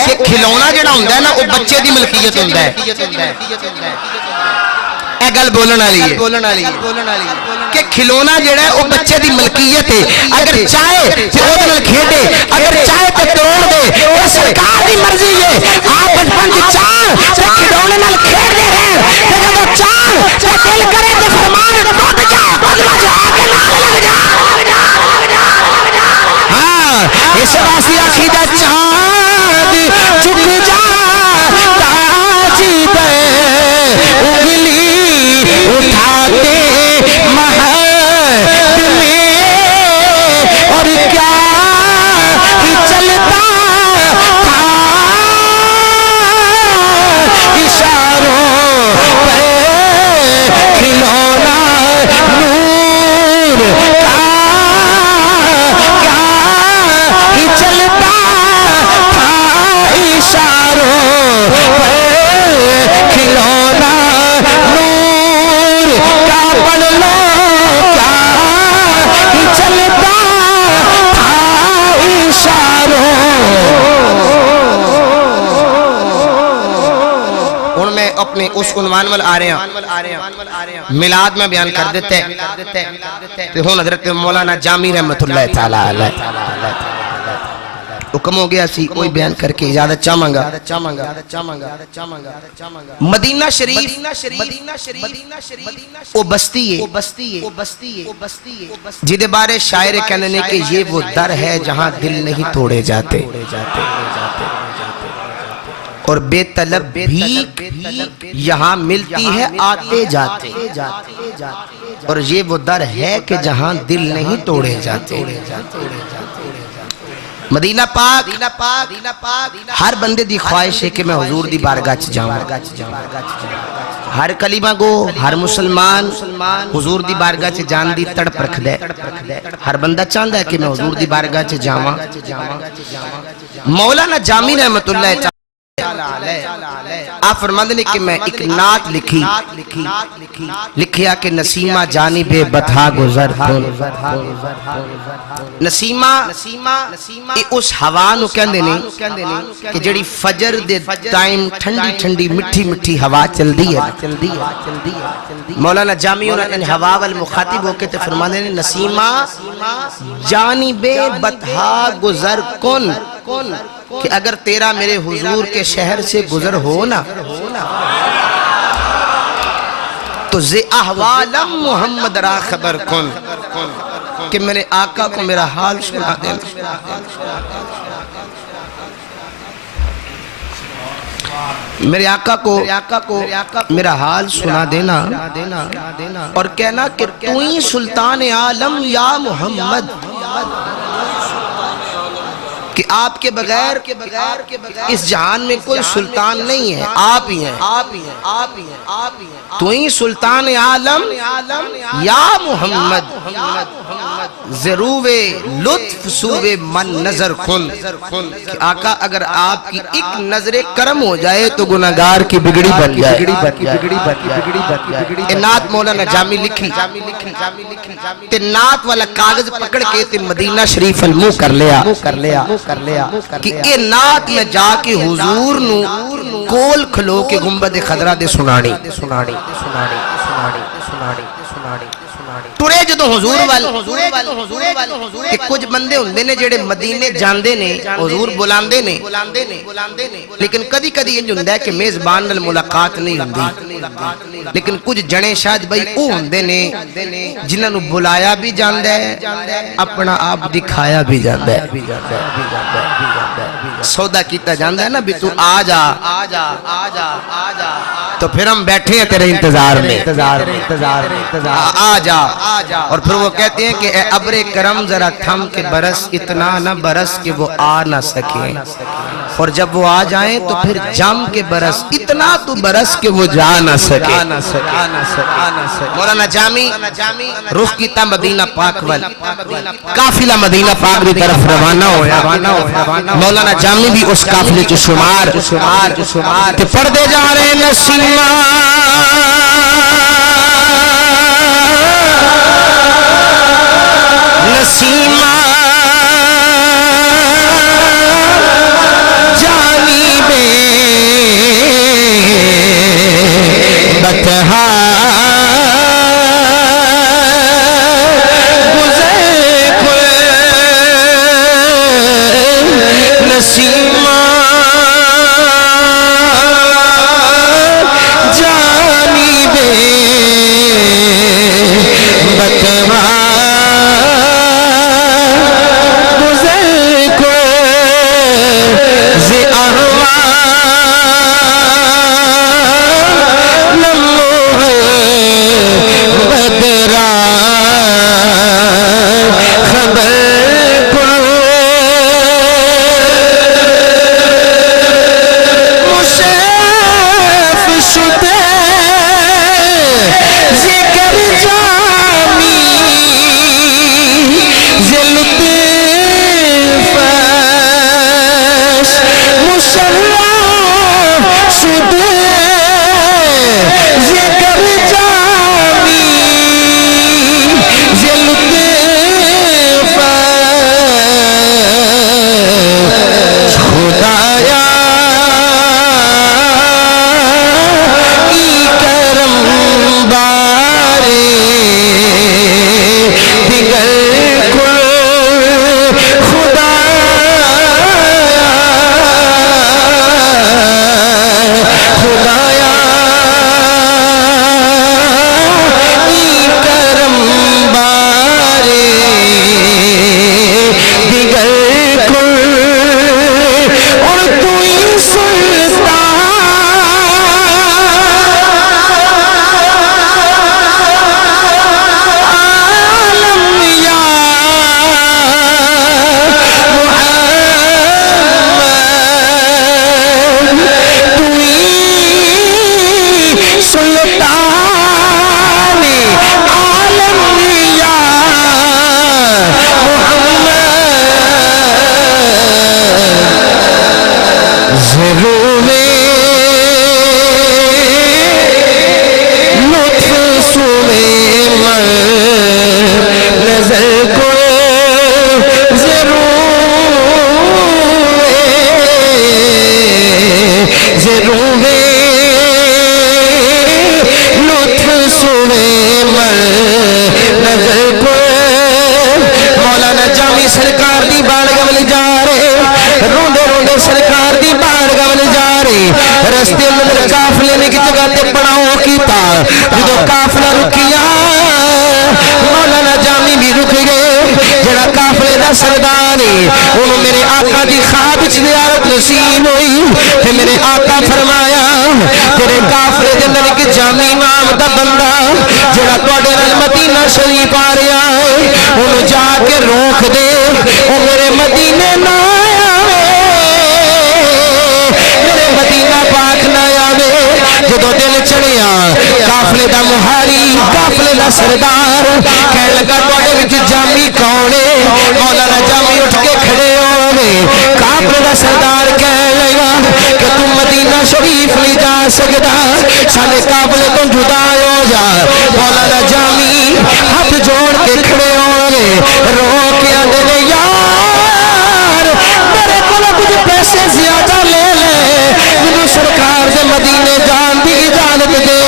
کہ کھلونا جڑا ہوندا ہے نا او بچے دی ملکیت ہوندا ہے۔ اے گل بولن والی ہے کہ کھلونا جڑا ہے وہ بچے دی ملکیت ہے، اگر چاہے تے او نال کھیڈے، اگر چاہے تے توڑ دے، وہ سرکار دی مرضی ہے۔ آپ بچپن دی چاہ تے کھلونے نال کھیڈے رہن تے جدوں چاہ تے دل کرے تے فرمان ٹوٹ جائے، بدلا جا کے نال لگ جا۔ ہاں اس واسطے آکھیدا چاند چک جا تاجی دے انگلی اٹھاتے مہد میں، اور کیا ہی چلتا تھا اشاروں پہ کھلونا نور کا، کیا ہی چلتا تھا اشاروں پہ کھلونا اپنے اس عنوان وال آ رہے ہیں، میلاد میں بیان کر دیتے ہیں۔ تو ہون حضرت مولانا جامی رحمت اللہ تعالی علیہ حکم ہو گیا سی کوئی بیان کر کے اجازت چاہماں گا۔ مدینہ شریف وہ بستی ہے جدے بارے شاعر کہنے کہ یہ وہ در ہے جہاں دل نہیں توڑے جاتے، اور بے طلب بھی یہاں ملتی ہے آتے جاتے، اور یہ وہ در ہے کہ جہاں دل نہیں توڑے جاتے۔ مدینہ پاک ہر بندے دی خواہش ہے کہ میں حضور دی بارگاہ چ جاؤں۔ ہر کلمہ گو، ہر مسلمان حضور دی بارگاہ چ جان دی تڑپ رکھ دے۔ ہر بندہ چاہتا ہے کہ میں حضور دی بارگاہ چ جاواں۔ مولانا جامی رحمت اللہ آپ فرماندے نے کہ میں ایک نعت لکھیا کہ نسیمہ جانب بطحا گزر کن۔ نسیمہ اس ہوا نو کہندے نے کہ جڑی فجر دے ٹائم ٹھنڈی ٹھنڈی مٹھی مٹھی ہوا چل دی ہے۔ مولانا جامی ان ہوا والمخاطب ہو کے تے فرماندے نے نسیمہ جانب بطحا گزر کن، کہ اگر تیرا میرے حضور کے شہر سے گزر ہو نا تو زی احوالم محمد را خبر کن، کہ میرے آقا کو میرا حال سنا دینا۔ میرے آقا کو میرا حال سنا دینا اور کہنا کہ تو ہی سلطان عالم یا محمد، کہ آپ کے بغیر اس جہان میں کوئی سلطان نہیں ہے، آپ ہی ہیں، تو ہی سلطان عالم یا محمد ضرور لطف سوے من نظر کن کہ آقا اگر آپ کی ایک نظر کرم ہو جائے تو گناہگار کی بگڑی بن جائے۔ نعت مولانا جامی لکھی تے نعت والا کاغذ پکڑ کے تے مدینہ شریف المو کر لیا کہ اے نعت میں جا کے حضور نو کول کھلو کے گنبد خضرہ دے سنانی ٹرے جدو حضور کہ کچھ بندے ہوندے نے جڑے مدینے جاندے نے حضور بلاندے نے لیکن کدی کدی یہ ہوندہ ہے کہ میزبان نال ملاقات نہیں ہوندی، لیکن کچھ جنے شاید بھائی او ہوندے نے جنہاں نو بلایا بھی جاندہ ہے اپنا آپ دکھایا بھی جاندہ ہے، سودا کیتا جاندہ ہے نا بھی تو آ جا تو پھر ہم بیٹھے ہیں تیرے انتظار میں آ جا، اور پھر وہ کہتے ہیں کہ اے ابر کرم ذرا تھم کے برس اتنا نہ برس کہ وہ آ نہ سکیں، اور جب وہ آ جائیں تو پھر جم کے برس اتنا تو برس کہ وہ جا نہ سکے۔ مولانا جامی رخ کیتا مدینہ پاک وال، قافلہ مدینہ پاک بھی طرف روانہ ہویا، مولانا جامی بھی اس قافلے چو شمار کہ پردے جا رہے نسیمہ نسیمہ جانی بے بتہا گزر نسیمہ جانی بے بتہا سرداری انہوں میرے آقا دی خواب زیارت نصیب ہوئی کہ میرے آقا فرمایا تیرے کافرے دے اندر ایک جامی نام دا بندہ جڑا تواڈے نال مدینہ شریف آ رہا ہے انہوں جا کے روک دے وہ میرے مدینے نہ آیا سردار کہنے لگا تواڈے وچ جامی کون ہے مولانا جامی اٹھ کے کھڑے ہوئے قافلے دا سردار کہنے لگا کہ تم مدینہ شریف نہیں جا سکدا سارے قافلے تو جدا ہو جا مولانا جامی ہاتھ جوڑ کے کھڑے ہوئے رو کے آندے نے یار میرے کول کچھ پیسے زیادہ لے لے مینوں سرکار دے مدینے جان دی اجازت دے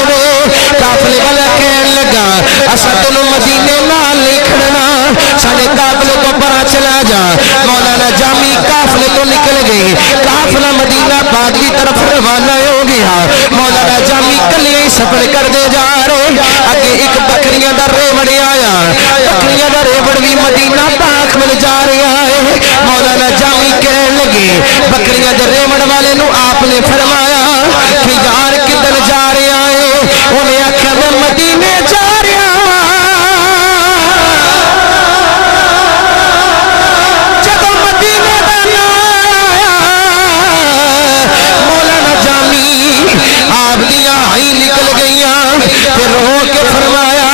قافلے والا کہنے لگا اساں تینوں مدینے نال نہیں کھڑنا سارے قافلے تو پرا چلا جا مولانا جامی قافلے تو نکل گئے قافلہ مدینہ پاک کی طرف روانہ ہو گیا مولانا جامی کلے ہی سفر کر دے جا رہے اگے ایک بکریاں دا ریوڑ آیا بکریاں دا ریوڑ بھی مدینہ پاک مل جا رہا ہے مولانا جامی کہنے لگے بکریاں دے ریوڑ والے نو آپ نے فرمایا کہ یار کدھر جا رہا ہے انہیں آکھیا میں مدینے جا رہا جب مدینے دا آیا مولانا جامی آپ دیاں ہی نکل گئیاں پھر رو کے فرمایا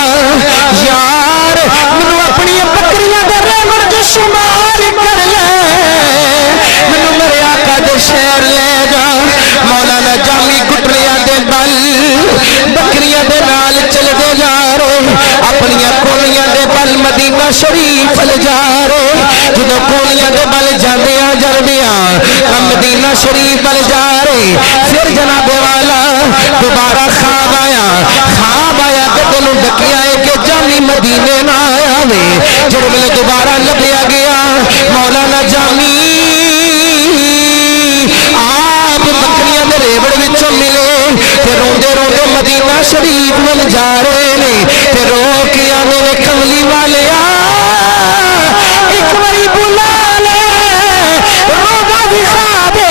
یار منو اپنی بکریاں دے ریوڑ جو شمار کر لے منو میرے آقا دے شہر لے جا مولانا جامی گٹریاں دے بل بکریاں دے نال چل دے جا رہے اپنیاں کونیاں دے بل مدینہ شریف لے جا رہے جدو کونیاں دے بل جاندیاں جردیاں مدینہ شریف لے جا رہے پھر جناب والا دوبارہ خواب آیا کہ تینوں ڈکیا ہے کہ جامی مدینے نہ آیا وے جب ملے دوبارہ لبیا گیا مولانا جامی آپ بکریاں دے ریوڑ وچوں ملے تے روندے روندے مدینہ شریف ول جا رہے نے تے رو کے آنے نے کملی والے ایک باری بلا لے روزہ دکھا دے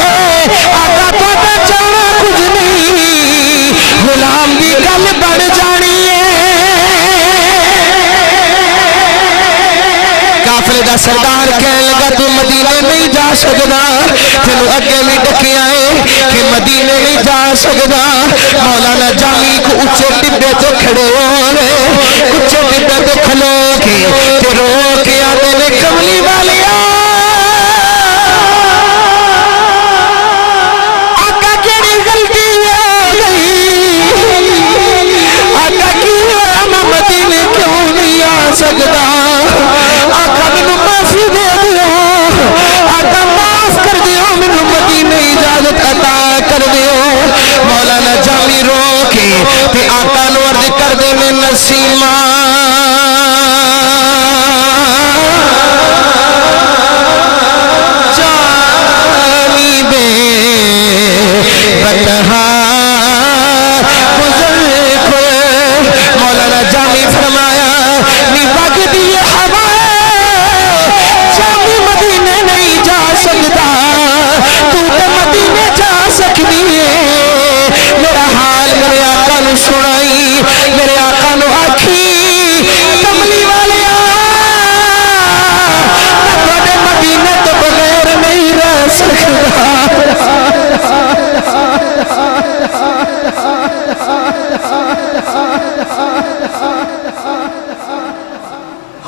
آقا تو جانا کچھ نہیں غلام دی گل بن جانی ہے قافلے دا سردار کہنے لگا تو مدینے نہیں جا سکدا تینوں اگے بھی ڈکیا ہے کہ مدینے نہیں جا سکدا مولانا جامی کو اچھے ٹبے تو کھڑے ہوئے اچھے ٹبے تو کھلو کے تے رو کے آتے نے کملی والے آقا کیڑی غلطی ہو گئی آقا کی میں مدینے کیوں نہیں آ سکدا آقا مینوں معافی دے دیو آقا معاف کر دیو مینوں مدینے اجازت عطا کر دیو مولانا جامی رو کے تے آقا نو عرض کر دے میں نسیمہ جانی بے بتہا گزر کو مولانا جامی فرمایا نی بگ دی ہوا جامی مدینے نہیں جا سکتا تو تے مدینے جا سکتی ہے میرا حال میرے آقا نو سنائی میرے آقا نو آکھی کملی والے میں تواڈے مدینے تو بغیر نہیں رہ سکتا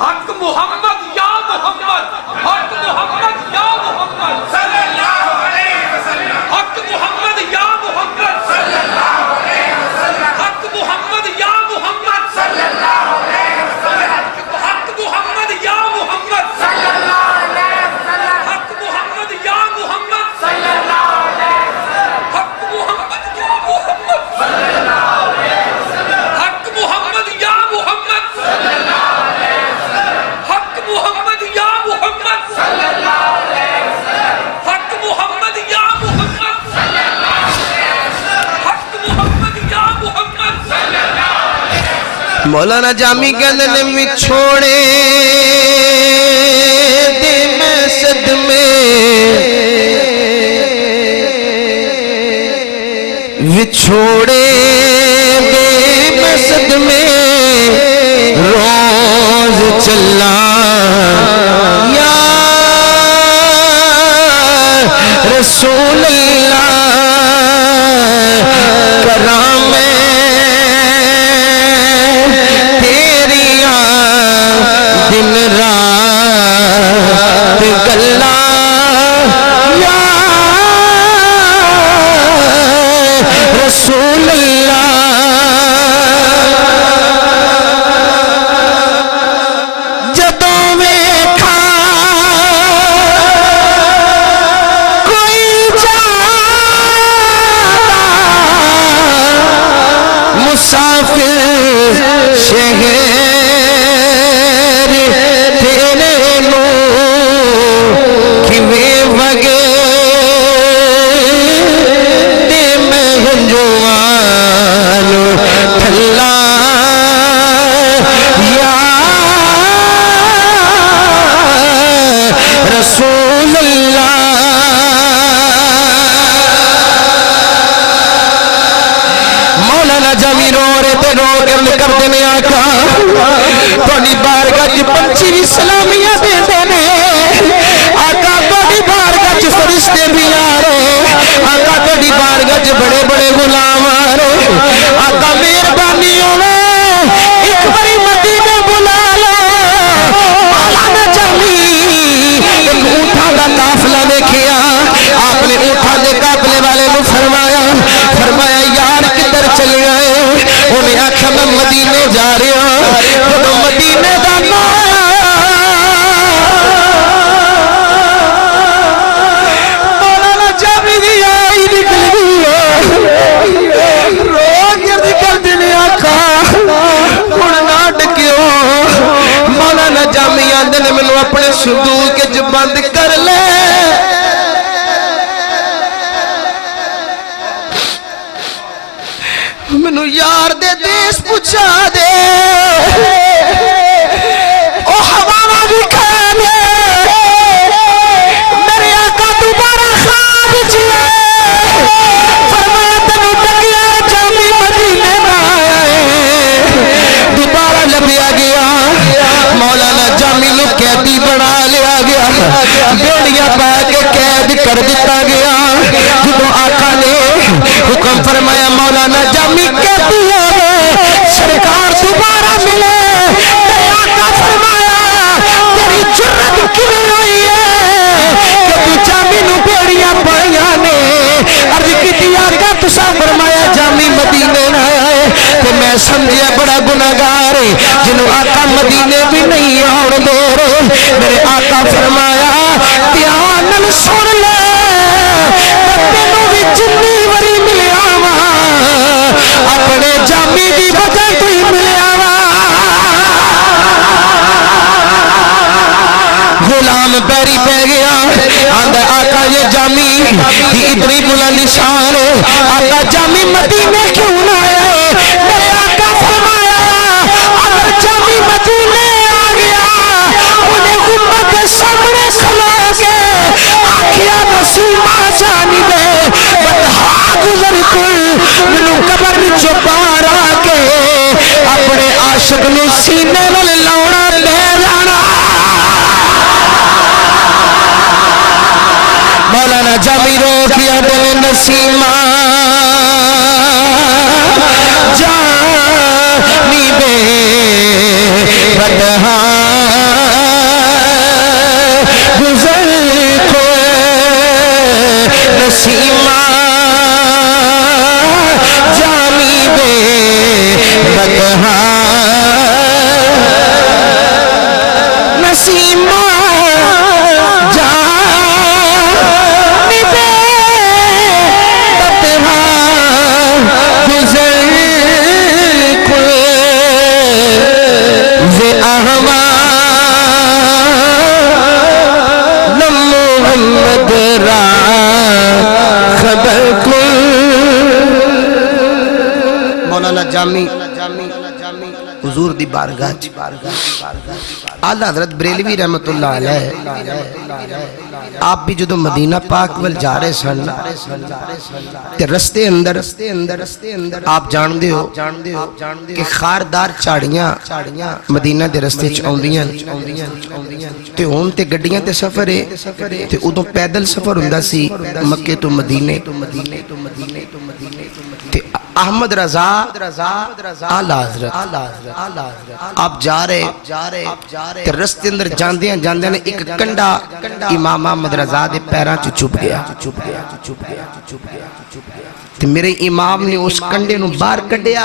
حق محمد یا محمد حق محمد یا محمد صلی اللہ علیہ وسلم حق محمد یا محمد صلی اللہ علیہ وسلم حق محمد یا محمد صلی اللہ علیہ وسلم حق محمد یا محمد صلی اللہ علیہ وسلم حق محمد یا محمد صلی اللہ علیہ وسلم حق محمد یا محمد صلی اللہ علیہ وسلم حق محمد یا محمد صلی اللہ علیہ وسلم حق محمد یا محمد صلی اللہ علیہ وسلم حق محمد یا محمد صلی اللہ علیہ وسلم حق محمد یا محمد صلی اللہ علیہ وسلم مولانا جامی کہندے نے وچھوڑے دے میں صدمے وچھوڑے دے میں صدمے روز چلا یا رسول اللہ کرام تیرے مسافر شہر تیرے نو کیویں وگے تے میں گنجوان ٹھلا یا رسول اللہ مولانا جامی رو رہے تے رو کے کر دینے آقا تھوڑی بارگاہ چ پنچھی بھی سلامیاں دے دینے آقا تھوڑی بارگاہ چ فرشتے بھی آ رہے آقا تھوڑی بارگاہ چ بڑے بڑے غلام آ رہے آقا مہربانی ہوے ایک باری مدینے بلا لو مولانا جامی ایک اونٹاں دا قافلہ دیکھیا آپ نے اونٹاں دے قافلے والے نو فرمایا یار کدھر چلے آئے انہیں آکھا میں مدینے جا رہا جب مدینے دا مولانا جامی دی آئی نکل گئی رو گرد کر دینے آکھا اڑنا ڈکیو مولانا جامی آندے نے منو اپنے صندوق کے جو بند کر لے منو یار دے دیس پچھا دے او ہواما بھی کھانے میرے آقا دوبارہ خواب جیے فرمایا تنو ڈکیا جامی مدینے نہ آئے دوبارہ لبیا گیا مولانا جامی نو قیدی بنا لیا گیا بیڑیاں پا کے قید کر دیتا گیا جدو آقا نے حکم فرمایا مولانا جامی کہتی ہے سرکار دوبارہ ملے میرے آقا فرمایا تیری جرت کیوں ہوئی ہے کہ تو جامی نو بیڑیاں پائیاں نے عرض کی دیا آقا تسا فرمایا جامی مدینے نہ آئے کہ میں سمجھیا بڑا گناہگار ہے جنہوں آقا مدینے بھی نہیں آن دے رہے میرے آقا فرمایا دھیان نال سن لے تینوں بھی جنی وری ملیا وا اپنے جامی دی وجہ تو ہی ملیا وا غلام پیری پہ گیا آندہ آقا یہ جامی دی اتنی بلند شان ہے آقا جامی مدینے کیوں نہ آئے میرے آقا فرمایا اگر جامی مدینے آ گیا انہیں غمت کے سامنے کھلو کے آکھیا نسیمہ جانی دے بدہا گزر کل منو قبر چپار آکے اپنے عاشق نو سینے نل لاؤنا لے جانا مولانا جامی رو کیا دل نسیمہ جانی بے بدہا گزر کو نسیمہ جانی بے بدہا نسیمہ جانی بے بدہا گزر کو زی احمد محمد را خبر کل مولانا جامی حضور دی بارگاہ اعلیٰ حضرت بریلوی رحمت اللہ علیہ آپ بھی جدو مدینہ پاک ول جا رہے سن تے رستے اندر آپ جان دے ہو کہ خاردار چاڑیاں مدینہ دے رستے چاؤندیاں تے ہون تے گڈیاں تے سفر ہے تے ادھوں پیدل سفر ہوندا سی مکے تو مدینے تے احمد رضا اعلیٰ حضرت آپ جا رہے تے رستے اندر جاندیاں نے ایک کنڈا امام احمد رضا دے پیراں چپ گیا تے میرے امام نے اس کنڈے نو باہر کڈیا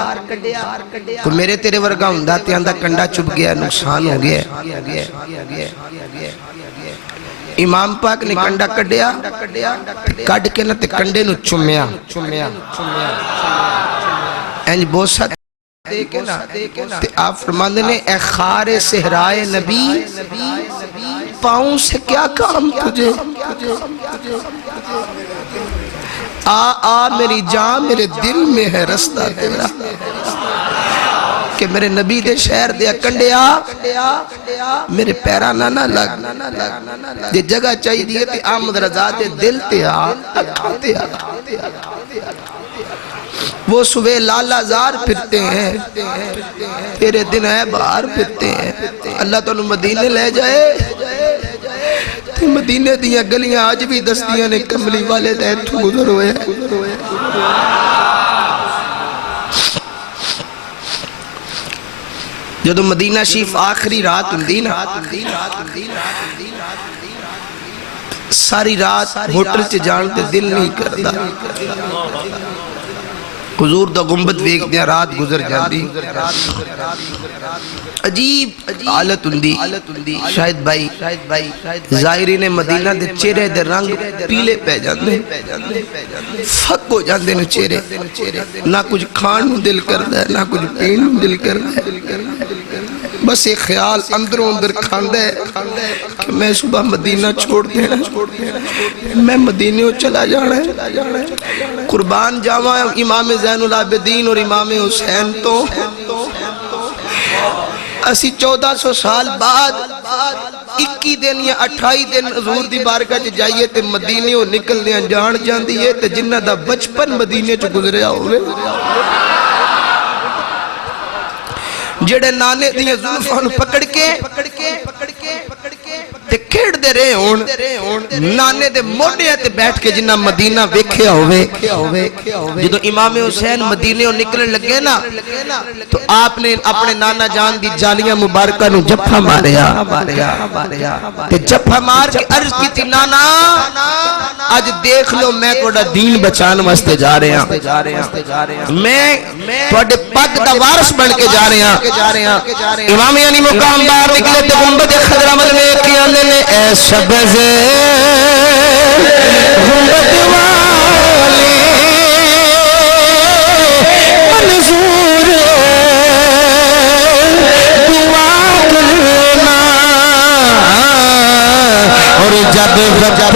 کو میرے تیرے ورگا ہوندا تے آندا کنڈا چپ گیا نقصان ہو گیا امام پاک نے کنڈا کڈیا کڈ کے نہ تے کنڈے نو چومیا انج بوسا تے آپ فرماندے نے اے خار صحرائے نبی پاؤں سے کیا کام تجھے آ میری جان میرے دل میں ہے رستہ تیرا کہ میرے نبی دے شہر دے کنڈیا میرے پیرانا نہ لگ دے جگہ چاہی دیئے تے آمد رضا دے دل تے آتے وہ صبح لالا زار پھرتے ہیں تیرے دن ہے باہر پھرتے ہیں اللہ تو انہوں مدینے لے جائے تے مدینے دیا گلیاں آج بھی دستیاں نے کملی والے دین تو گزر ہوئے جدو مدینہ شریف آخری رات اندینا ساری رات ہوٹل سے جانتے دل نہیں کرتا حضور دا گنبد ویک دیا رات گزر جاندی عجیب حالت اندی شاہد بھائی ظاہرین مدینہ دے چہرے دے رنگ پیلے پہ جاندے فک ہو جاندے نے چہرے نہ کچھ کھان دل کردا ہے نہ کچھ پین دل کردا ہے بس ایک خیال اندروں اندر کھاندہ ہے کہ میں صبح مدینہ چھوڑ دینا میں مدینہ چلا جانا ہے قربان جاوا امام زین العابدین اور امام حسین تو اسی 1400 سال بعد 21 دن یا 28 دن حضور دی بارگاہ چ جائیے تے مدینے ہو نکل دیا جان جان دیئے تے جنہ دا بچپن مدینے چ گزریا ہوئے جڑے نانے دیئے ظلفان پکڑ کے تے کھیڑ دے رہے ہون نانے دے موڑے تے بیٹھ کے جنہ مدینہ ویکھیا ہوئے جدو امام حسین مدینے ہو نکلن لگے نا تو آپ نے اپنے نانا جان دی جالیاں مبارکہ نو جپھا ماریا تے جپھا مار کے عرض کی تھی نانا آج دیکھ لو میں توڑا دین بچان واسطے جا رہے ہیں میں توڑے پاک دا وارث بن کے جا رہے ہیں امام یعنی مقام بار نکلے تے گنبد خضرمل میں کیا لینے اے شبز گنبد والے منظور دعا کرنا اور جب وقت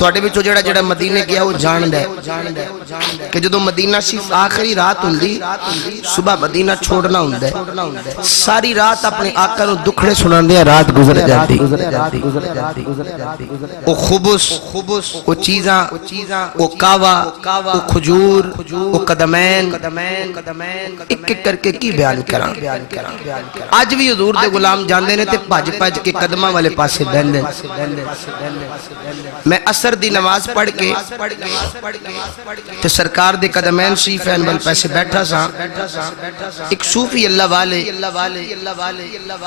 توڑے بھی جڑا جڑا مدینے گیا وہ جان دے کہ جدو مدینہ صرف آخری رات ہوندی صبح مدینہ چھوڑنا ہوندے ساری رات اپنے آقا نو دکھڑے سنان دیا رات گزر جاتی وہ خبس وہ چیزاں وہ کعوہ وہ کھجور وہ قدمین ایک ایک کر کے کی بیان کران آج بھی حضور دے غلام جاندے نے تے پاج پاج کے قدمہ والے پاسے بہندے میں اثر دی نماز پڑھ کے تے سرکار دے قدمین شریفین بل پیسے بیٹھا سا ایک صوفی اللہ والے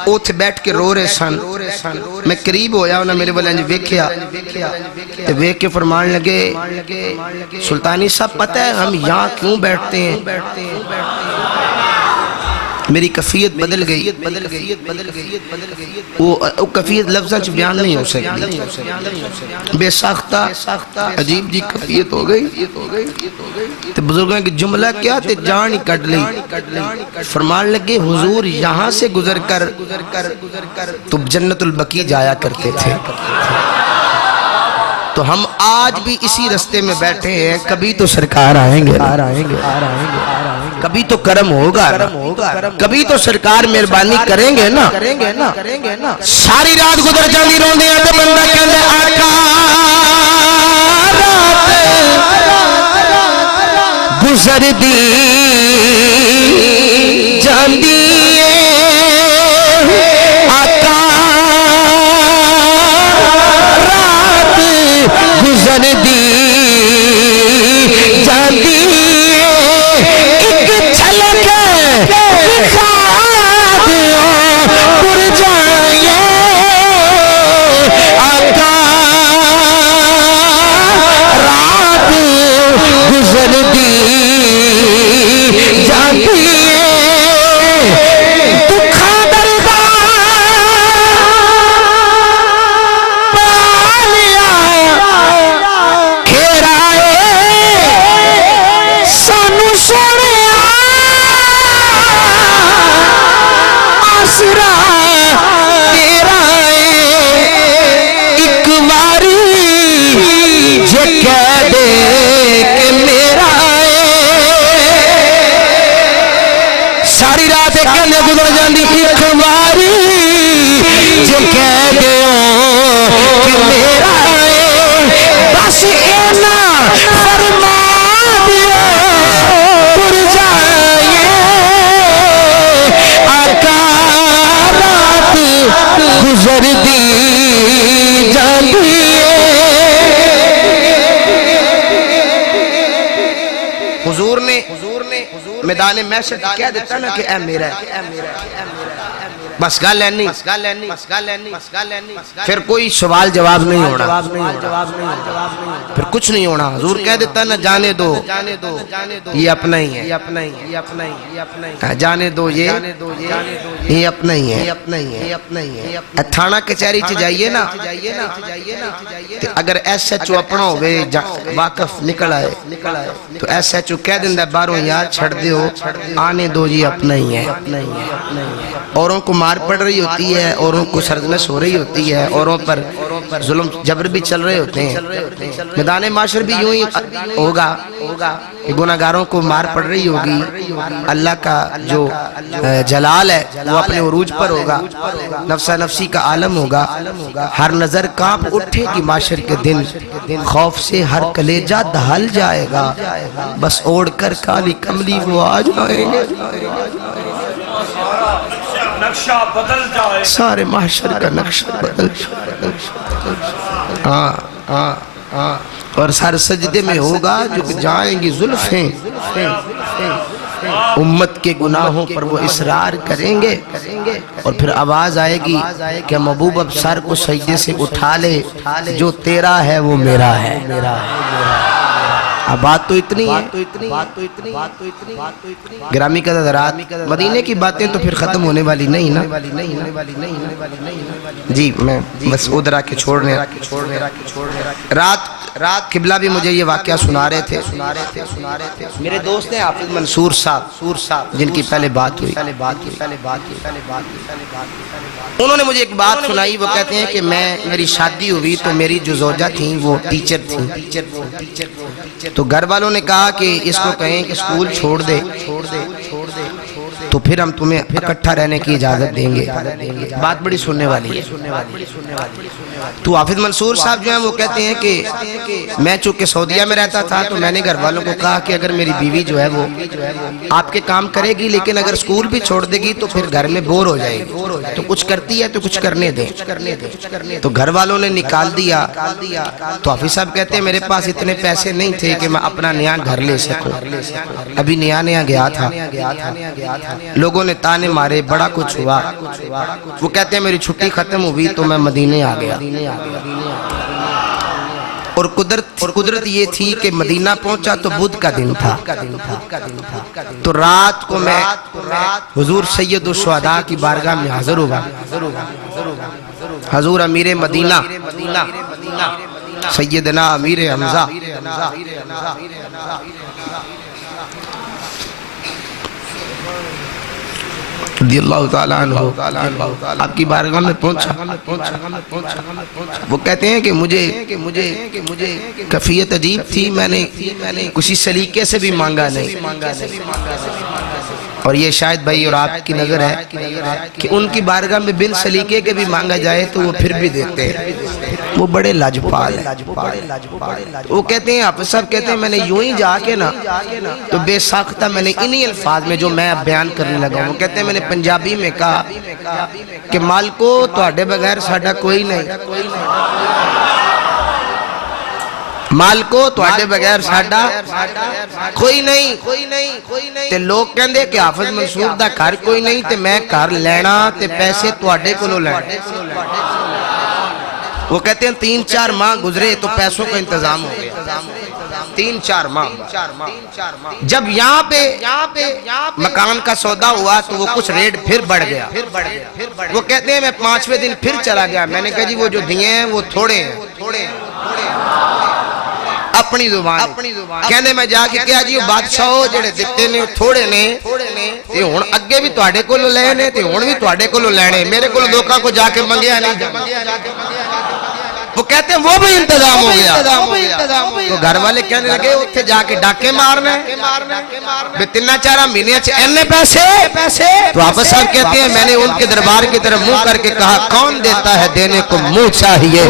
اوتھ بیٹھ کے رو رہے سن میں قریب ہویا انہاں میرے والے انجھ ویکھیا تے ویکھ کے فرمان لگے سلطانی صاحب پتہ ہے ہم یہاں کیوں بیٹھتے ہیں میری کفیت بدل گئی وہ کفیت لفظہ چھ بیان نہیں ہو سکتی بے ساختہ عجیب جی کفیت ہو گئی تو بزرگوں کی جملہ کیا تے جان ہی کٹ لئی فرمان لگے حضور یہاں سے گزر کر تو جنت البقیع جایا کرتے تھے تو ہم آج بھی اسی رستے میں بیٹھے ہیں کبھی تو سرکار آئیں گے کبھی تو کرم ہوگا کبھی تو سرکار مہربانی کریں گے نا ساری رات گزر جاندی روندے ہیں تو بندہ کہندے آقا رات گزر دی جاندی گزر دی جاندی ایک چھلک خواب پر جائے آقا رات گزر دی میدان محشر کہہ دیتا نا کہ اے میرا ہے، بس گل ہے نہیں، پھر کوئی سوال جواب نہیں ہونا، پھر کچھ نہیں ہونا. حضور کہہ دیتا نا جانے دو یہ اپنا ہی ہے، جانے دو یہ اپنا ہی ہے. تھانہ کچہری چ جائیے نا، اگر ایس ایچ او اپنا ہوئے واقف نکل آئے تو ایس ایچ او کہہ دیندہ باہروں یار چھڑ دیو، آنے دو یہ اپنا ہی ہے. اوروں کو مار پڑ رہی ہوتی ہے، اوروں کو سرزنش ہو رہی ہوتی ہے، اوروں پر ظلم جبر بھی چل رہے ہوتے ہیں. میدان معاشر بھی یوں ہی ہوگا کہ گناہگاروں کو مار پڑ رہی ہوگی. اللہ کا جو جلال ہے وہ اپنے عروج پر ہوگا، نفسہ نفسی کا عالم ہوگا. ہر نظر کانپ اٹھے گی معاشر کے دن، خوف سے ہر کلیجہ دہل جائے گا. بس اوڑھ کر کالی کملی وہ آ جائیں گے، نقشہ بدل جائے، سارے معاشر کا نقشہ بدل جائے. اور سر سجدے میں ہوگا جو جائیں گی زلفیں، امت کے گناہوں پر وہ اصرار کریں گے. اور پھر آواز آئے گی کہ محبوب اب سر کو سجدے سے اٹھا لے، جو تیرا ہے وہ میرا ہے. اب بات تو اتنی ہے. گرامی کا حضرات، مدینے کی باتیں تو پھر ختم ہونے والی نہیں نا. جی میں بس ادھر آ کے چھوڑنے رات قبلہ بھی مجھے یہ واقعہ سنا رہے تھے. میرے دوست ہیں حافظ منصور صاحب جن کی پہلے بات ہوئی، انہوں نے مجھے ایک بات سنائی. وہ کہتے ہیں کہ میری شادی ہوئی تو میری جو زوجہ تھیں وہ ٹیچر تھیں. تو گھر والوں نے کہا کہ اس کو کہیں کہ اسکول چھوڑ دے تو پھر ہم تمہیں اکٹھا رہنے کی اجازت دیں گے. بات بڑی سننے والی ہے. تو حافظ منصور صاحب جو ہیں وہ کہتے ہیں کہ میں چونکہ سعودیہ میں رہتا تھا تو میں نے گھر والوں کو کہا کہ اگر میری بیوی جو ہے وہ آپ کے کام کرے گی لیکن اگر اسکول بھی چھوڑ دے گی تو پھر گھر میں بور ہو جائے گی، تو کچھ کرتی ہے تو کچھ کرنے دیں. تو گھر والوں نے نکال دیا. تو حافظ صاحب کہتے ہیں میرے پاس اتنے پیسے نہیں تھے کہ میں اپنا نیا گھر لے سکوں. ابھی نیا گیا تھا، لوگوں نے تانے مارے، بڑا کچھ ہوا. وہ کہتے ہیں میری چھٹی ختم ہوئی تو میں مدینے آ گیا. اور قدرت یہ تھی کہ مدینہ پہنچا تو بدھ کا دن تھا. تو رات کو میں حضور سید الشہداء کی بارگاہ میں حاضر ہوا. حضور امیر مدینہ سیدنا امیر حمزہ رضی اللہ تعالیٰ عنہ آپ کی بارگاہ میں پہنچا. وہ کہتے ہیں کہ مجھے کیفیت عجیب تھی، میں نے کسی سلیقے سے بھی مانگا نہیں. اور یہ شاید بھائی اور آپ کی نظر ہے کہ ان کی بارگاہ میں بن سلیقے کے بھی مانگا جائے تو وہ پھر بھی دیتے ہیں. وہ بڑے لاجپال ہیں. وہ کہتے ہیں حافظ صاحب کہتے ہیں میں نے یوں ہی جا کے نا تو بے ساختہ میں نے انہی الفاظ میں جو میں اب بیان کرنے لگا ہوں، وہ کہتے ہیں میں نے پنجابی میں کہا کہ مالکو تواڈے بغیر ساڈا کوئی نہیں، مالکو تواڈے بغیر ساڈا کوئی نہیں. تے لوگ کہندے کہ حافظ منصور دا گھر کوئی نہیں تے میں گھر لینا تے پیسے تواڈے کولوں لینے. وہ کہتے ہیں 3-4 ماہ گزرے تو پیسوں کا انتظام ہو گیا. 3-4 ماہ جب یہاں پہ مکان کا سودا ہوا تو وہ کچھ ریٹ پھر بڑھ گیا. وہ کہتے ہیں میں 5ویں دن پھر چلا گیا. میں نے کہا جی وہ جو دیے ہیں وہ تھوڑے ہیں. اپنی زبان کہنے میں جا کے کیا جی وہ بادشاہو جڑے دیتے نے تھوڑے نے تے ہن اگے بھی تواڈے کولوں لے نے تے ہن بھی تواڈے کولوں لینے، میرے کولوں لوکاں کو جا کے منگیا نہیں. وہ کہتے ہیں وہ بھی انتظام ہو گیا. تو گھر والے کہنے لگے اتھے جا کے ڈاکے مارنے بے 3-4 مہینے اینے پیسے. تو حافظ صاحب کہتے ہیں میں نے ان کے دربار کی طرف منہ کر کے کہا کون دیتا ہے دینے کو منہ چاہیے،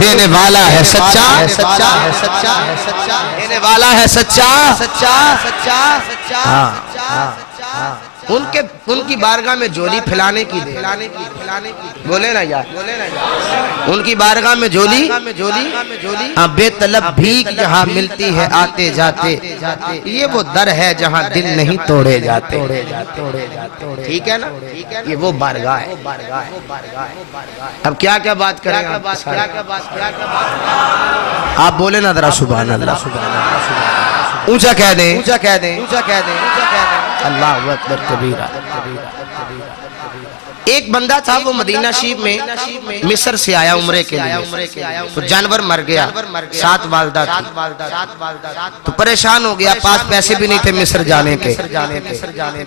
دینے والا ہے سچا، دینے والا ہے سچا. ان کی بارگاہ میں جولی پھیلانے کی دے، بولے نا یار، ان کی بارگاہ میں جولی بے طلب بھیک جہاں ملتی ہے آتے جاتے، یہ وہ در ہے جہاں دل نہیں توڑے جاتے، ٹھیک ہے نا، یہ وہ بارگاہ ہے۔ اب کیا کیا بات کریں آپ بولے نا ذرا سبحان اللہ، اونچا کہہ دیں اللہ اکبر کبیرہ۔ ایک بندہ تھا وہ مدینہ شریف میں مصر سے آیا عمرے کے لیے، تو جانور مر گیا، 7 والدہ تھی، تو پریشان ہو گیا، پاس پیسے بھی نہیں تھے مصر جانے کے،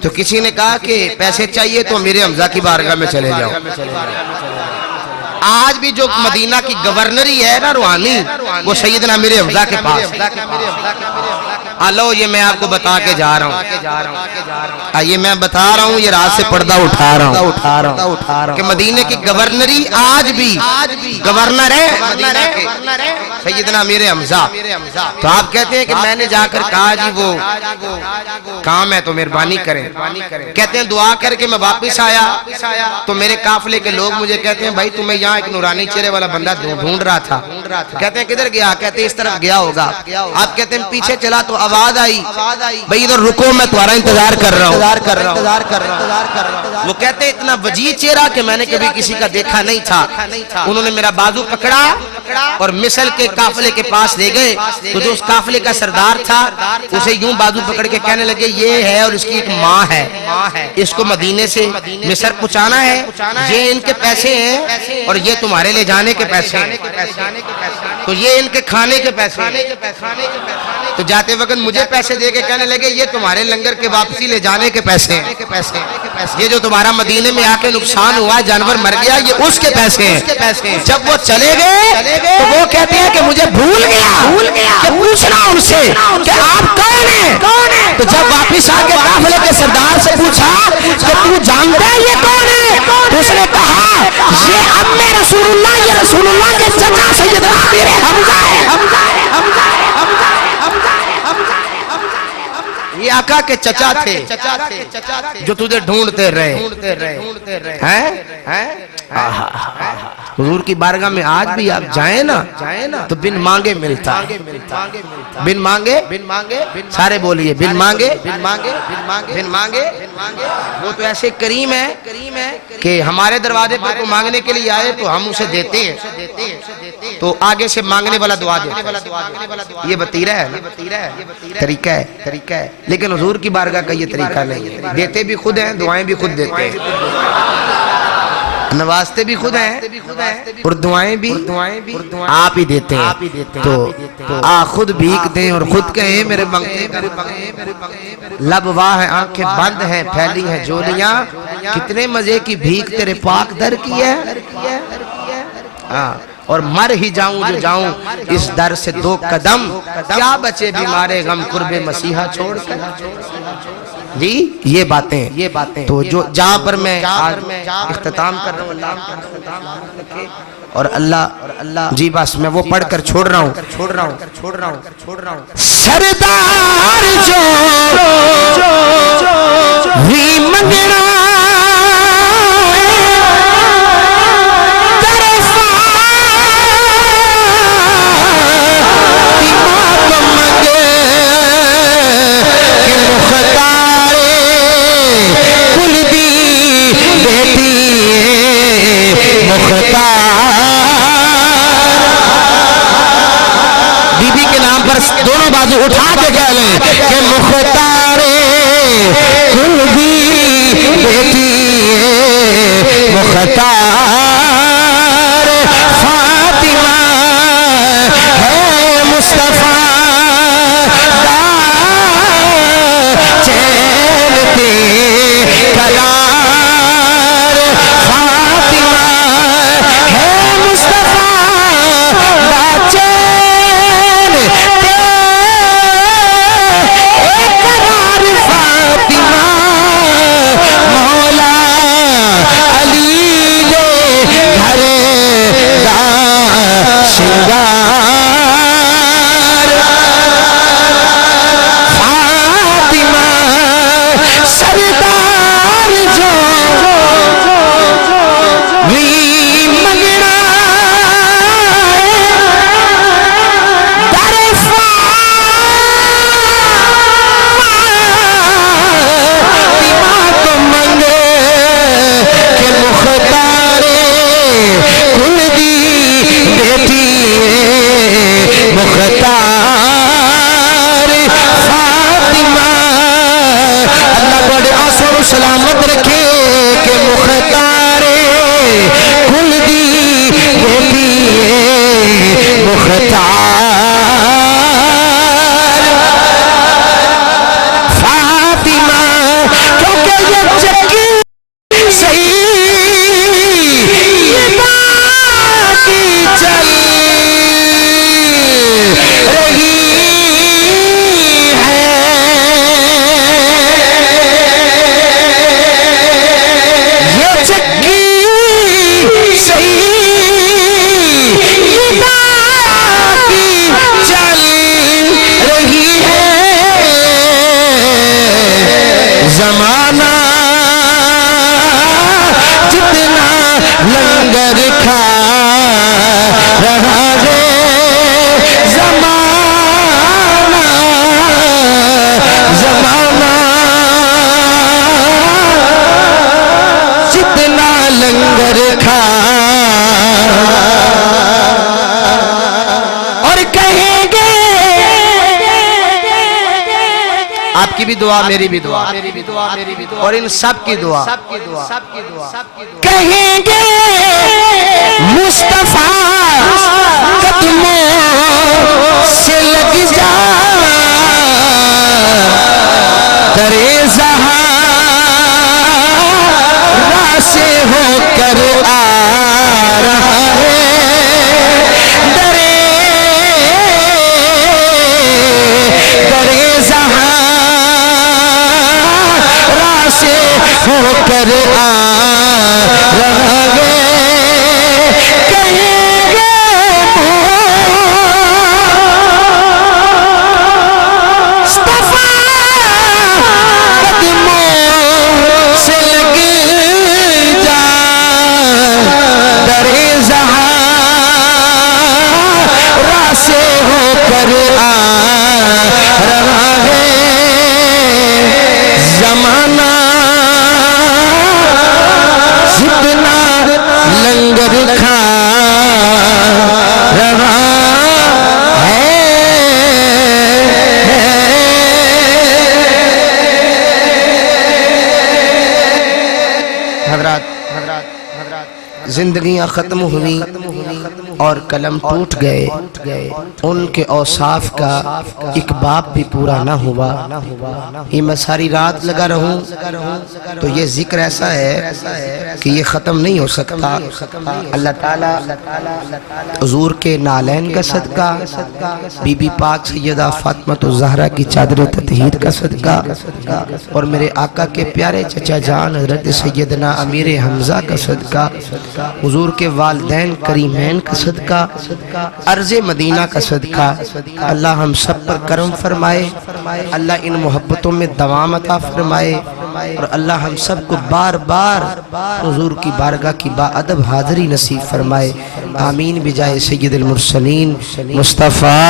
تو کسی نے کہا کہ پیسے چاہیے تو میرے حمزہ کی بارگاہ میں چلے جاؤ۔ آج بھی جو مدینہ کی گورنری ہے نا روحانی، وہ سیدنا میرے حمزہ کے پاس، آلو یہ میں آپ کو بتا کے جا رہا ہوں، یہ میں بتا رہا ہوں، یہ رات سے پردہ اٹھا رہا ہوں کہ مدینہ کی گورنری آج بھی گورنر ہے مدینہ کے سیدنا میرے حمزہ۔ تو آپ کہتے ہیں کہ میں نے جا کر کہا جی وہ کام ہے تو مہربانی کریں، کہتے ہیں دعا کر کے میں واپس آیا تو میرے قافلے کے لوگ مجھے کہتے ہیں بھائی تمہیں یہاں ایک نورانی چہرے والا بندہ ڈھونڈ رہا تھا، کہتے ہیں کدھر گیا، کہتے ہیں اس طرف گیا ہوگا، آپ کہتے ہیں پیچھے چلا تو آواز آئی بھئی ادھر رکو میں تمہارا انتظار کر رہا ہوں۔ وہ کہتے ہیں اتنا وجیہ چہرہ کہ میں نے کبھی کسی کا دیکھا نہیں تھا، انہوں نے میرا بازو پکڑا اور مصر کے قافلے کے پاس لے گئے، تو جو اس قافلے کا سردار تھا اسے یوں بازو پکڑ کے کہنے لگے یہ ہے اور اس کی ایک ماں ہے، اس کو مدینے سے مصر پہنچانا ہے، یہ ان کے پیسے ہیں اور یہ تمہارے لے جانے کے پیسے ہیں، تو یہ ان کے کھانے کے پیسے ہیں۔ تو جاتے وقت مجھے پیسے دے کے کہنے لگے یہ تمہارے لنگر کے واپسی لے جانے کے پیسے ہیں، یہ جو تمہارا مدینے میں آ کے نقصان ہوا جانور مر گیا یہ اس کے پیسے ہیں۔ جب وہ چلے گئے تو وہ کہتے ہیں کہ مجھے بھول گیا کہ پوچھنا ان سے کہ آپ کون ہیں، تو جب واپس آ کے قافلے کے سردار سے پوچھا کہ تو جانتا ہے یہ کون ہے، تو اس نے کہا یہ ام رسول اللہ، یہ رسول اللہ کے چچا سیدنا میرے حمزہ ہے، یہ آقا کے چچا تھے جو تجھے ڈھونڈتے رہے ہیں۔ حضور کی بارگاہ میں آج بھی آپ جائیں نا تو بن مانگے ملتا ہے، بن مانگے سارے بولیے بن مانگے، وہ تو ایسے کریم ہے کہ ہمارے دروازے پر کو مانگنے کے لیے آئے تو ہم اسے دیتے ہیں، تو آگے سے مانگنے والا دعا دیتے ہیں، یہ بطیرہ ہے نا، طریقہ ہے، لیکن حضور کی بارگاہ کا یہ طریقہ نہیں ہے، دیتے بھی خود ہیں دعائیں بھی خود دیتے ہیں، نوازتے بھی خود ہیں اور دعائیں بھی آپ ہی دیتے ہیں، تو خود بھیک دیں اور خود کہیں میرے منگتے لب واہ ہیں آنکھیں بند ہیں پھیلی ہیں جولیاں، کتنے مزے کی بھیک تیرے پاک در کی ہے، اور مر ہی جاؤں جو جاؤں اس در سے 2 قدم، کیا بچے بیمارے غم قرب مسیحہ چھوڑ کر، جی یہ باتیں تو جو جہاں پر میں اختتام کر رہا ہوں اللہ کا اختتام رکھے، اور اللہ جی بس میں وہ پڑھ کر چھوڑ رہا ہوں، سردار جو بھی منگنا بیبی کے نام پر دونوں بازو اٹھا کے کہہ لیں کہ مختار کل بھی بیٹی مختار فاطمہ ہے مصطفیٰ دا چینتے کلار، فاطمہ ہے مصطفیٰ دا چین اقرار، فاطمہ مولا علی بتار فاطمہ کیونکہ یہ چکی سیدہ کی چل رہی ہے یہ چکی سیدہ کی چل رہی ہے زمانہ جتنا لنگر کھا رہا ہے زمانہ جتنا لنگر کھا اور کہیں گے آپ کی بھی دعا میری بھی دعا اور ان سب کی دعا کہیں گے مصطفیٰ قدموں سے لگ جا درے زہرا سے ہو کر آ رہا ہے درے زہرا سے ہو کر آ رہا ہے کہیں گے مصطفیٰ قدموں سے لگ جا درے زہرا سے ہو کر آ رہا ہے زمانہ جتنا لنگر کھا رہا ہے حضرات زندگیاں ختم ہوئی اور قلم ٹوٹ گئے ان کے اوصاف کا ایک باب بھی پورا نہ ہوا یہ میں ساری رات لگا رہوں تو یہ ذکر ایسا ہے کہ یہ ختم نہیں ہو سکتا اللہ تعالیٰ حضور کے نالین کا صدقہ بی بی پاک سیدہ فاطمہ الزہرا کی چادر تطہیر کا صدقہ اور میرے آقا کے پیارے چچا جان حضرت سیدنا امیر حمزہ کا صدقہ حضور کے والدین کریمین کا صدقہ عرض مدینہ کا صدقہ اللہ ہم سب پر کرم فرمائے اللہ ان محبتوں میں دوام عطا فرمائے اور اللہ ہم سب کو بار بار حضور کی بارگاہ کی با ادب حاضری نصیب فرمائے آمین بجائے سید المرسلین مصطفیٰ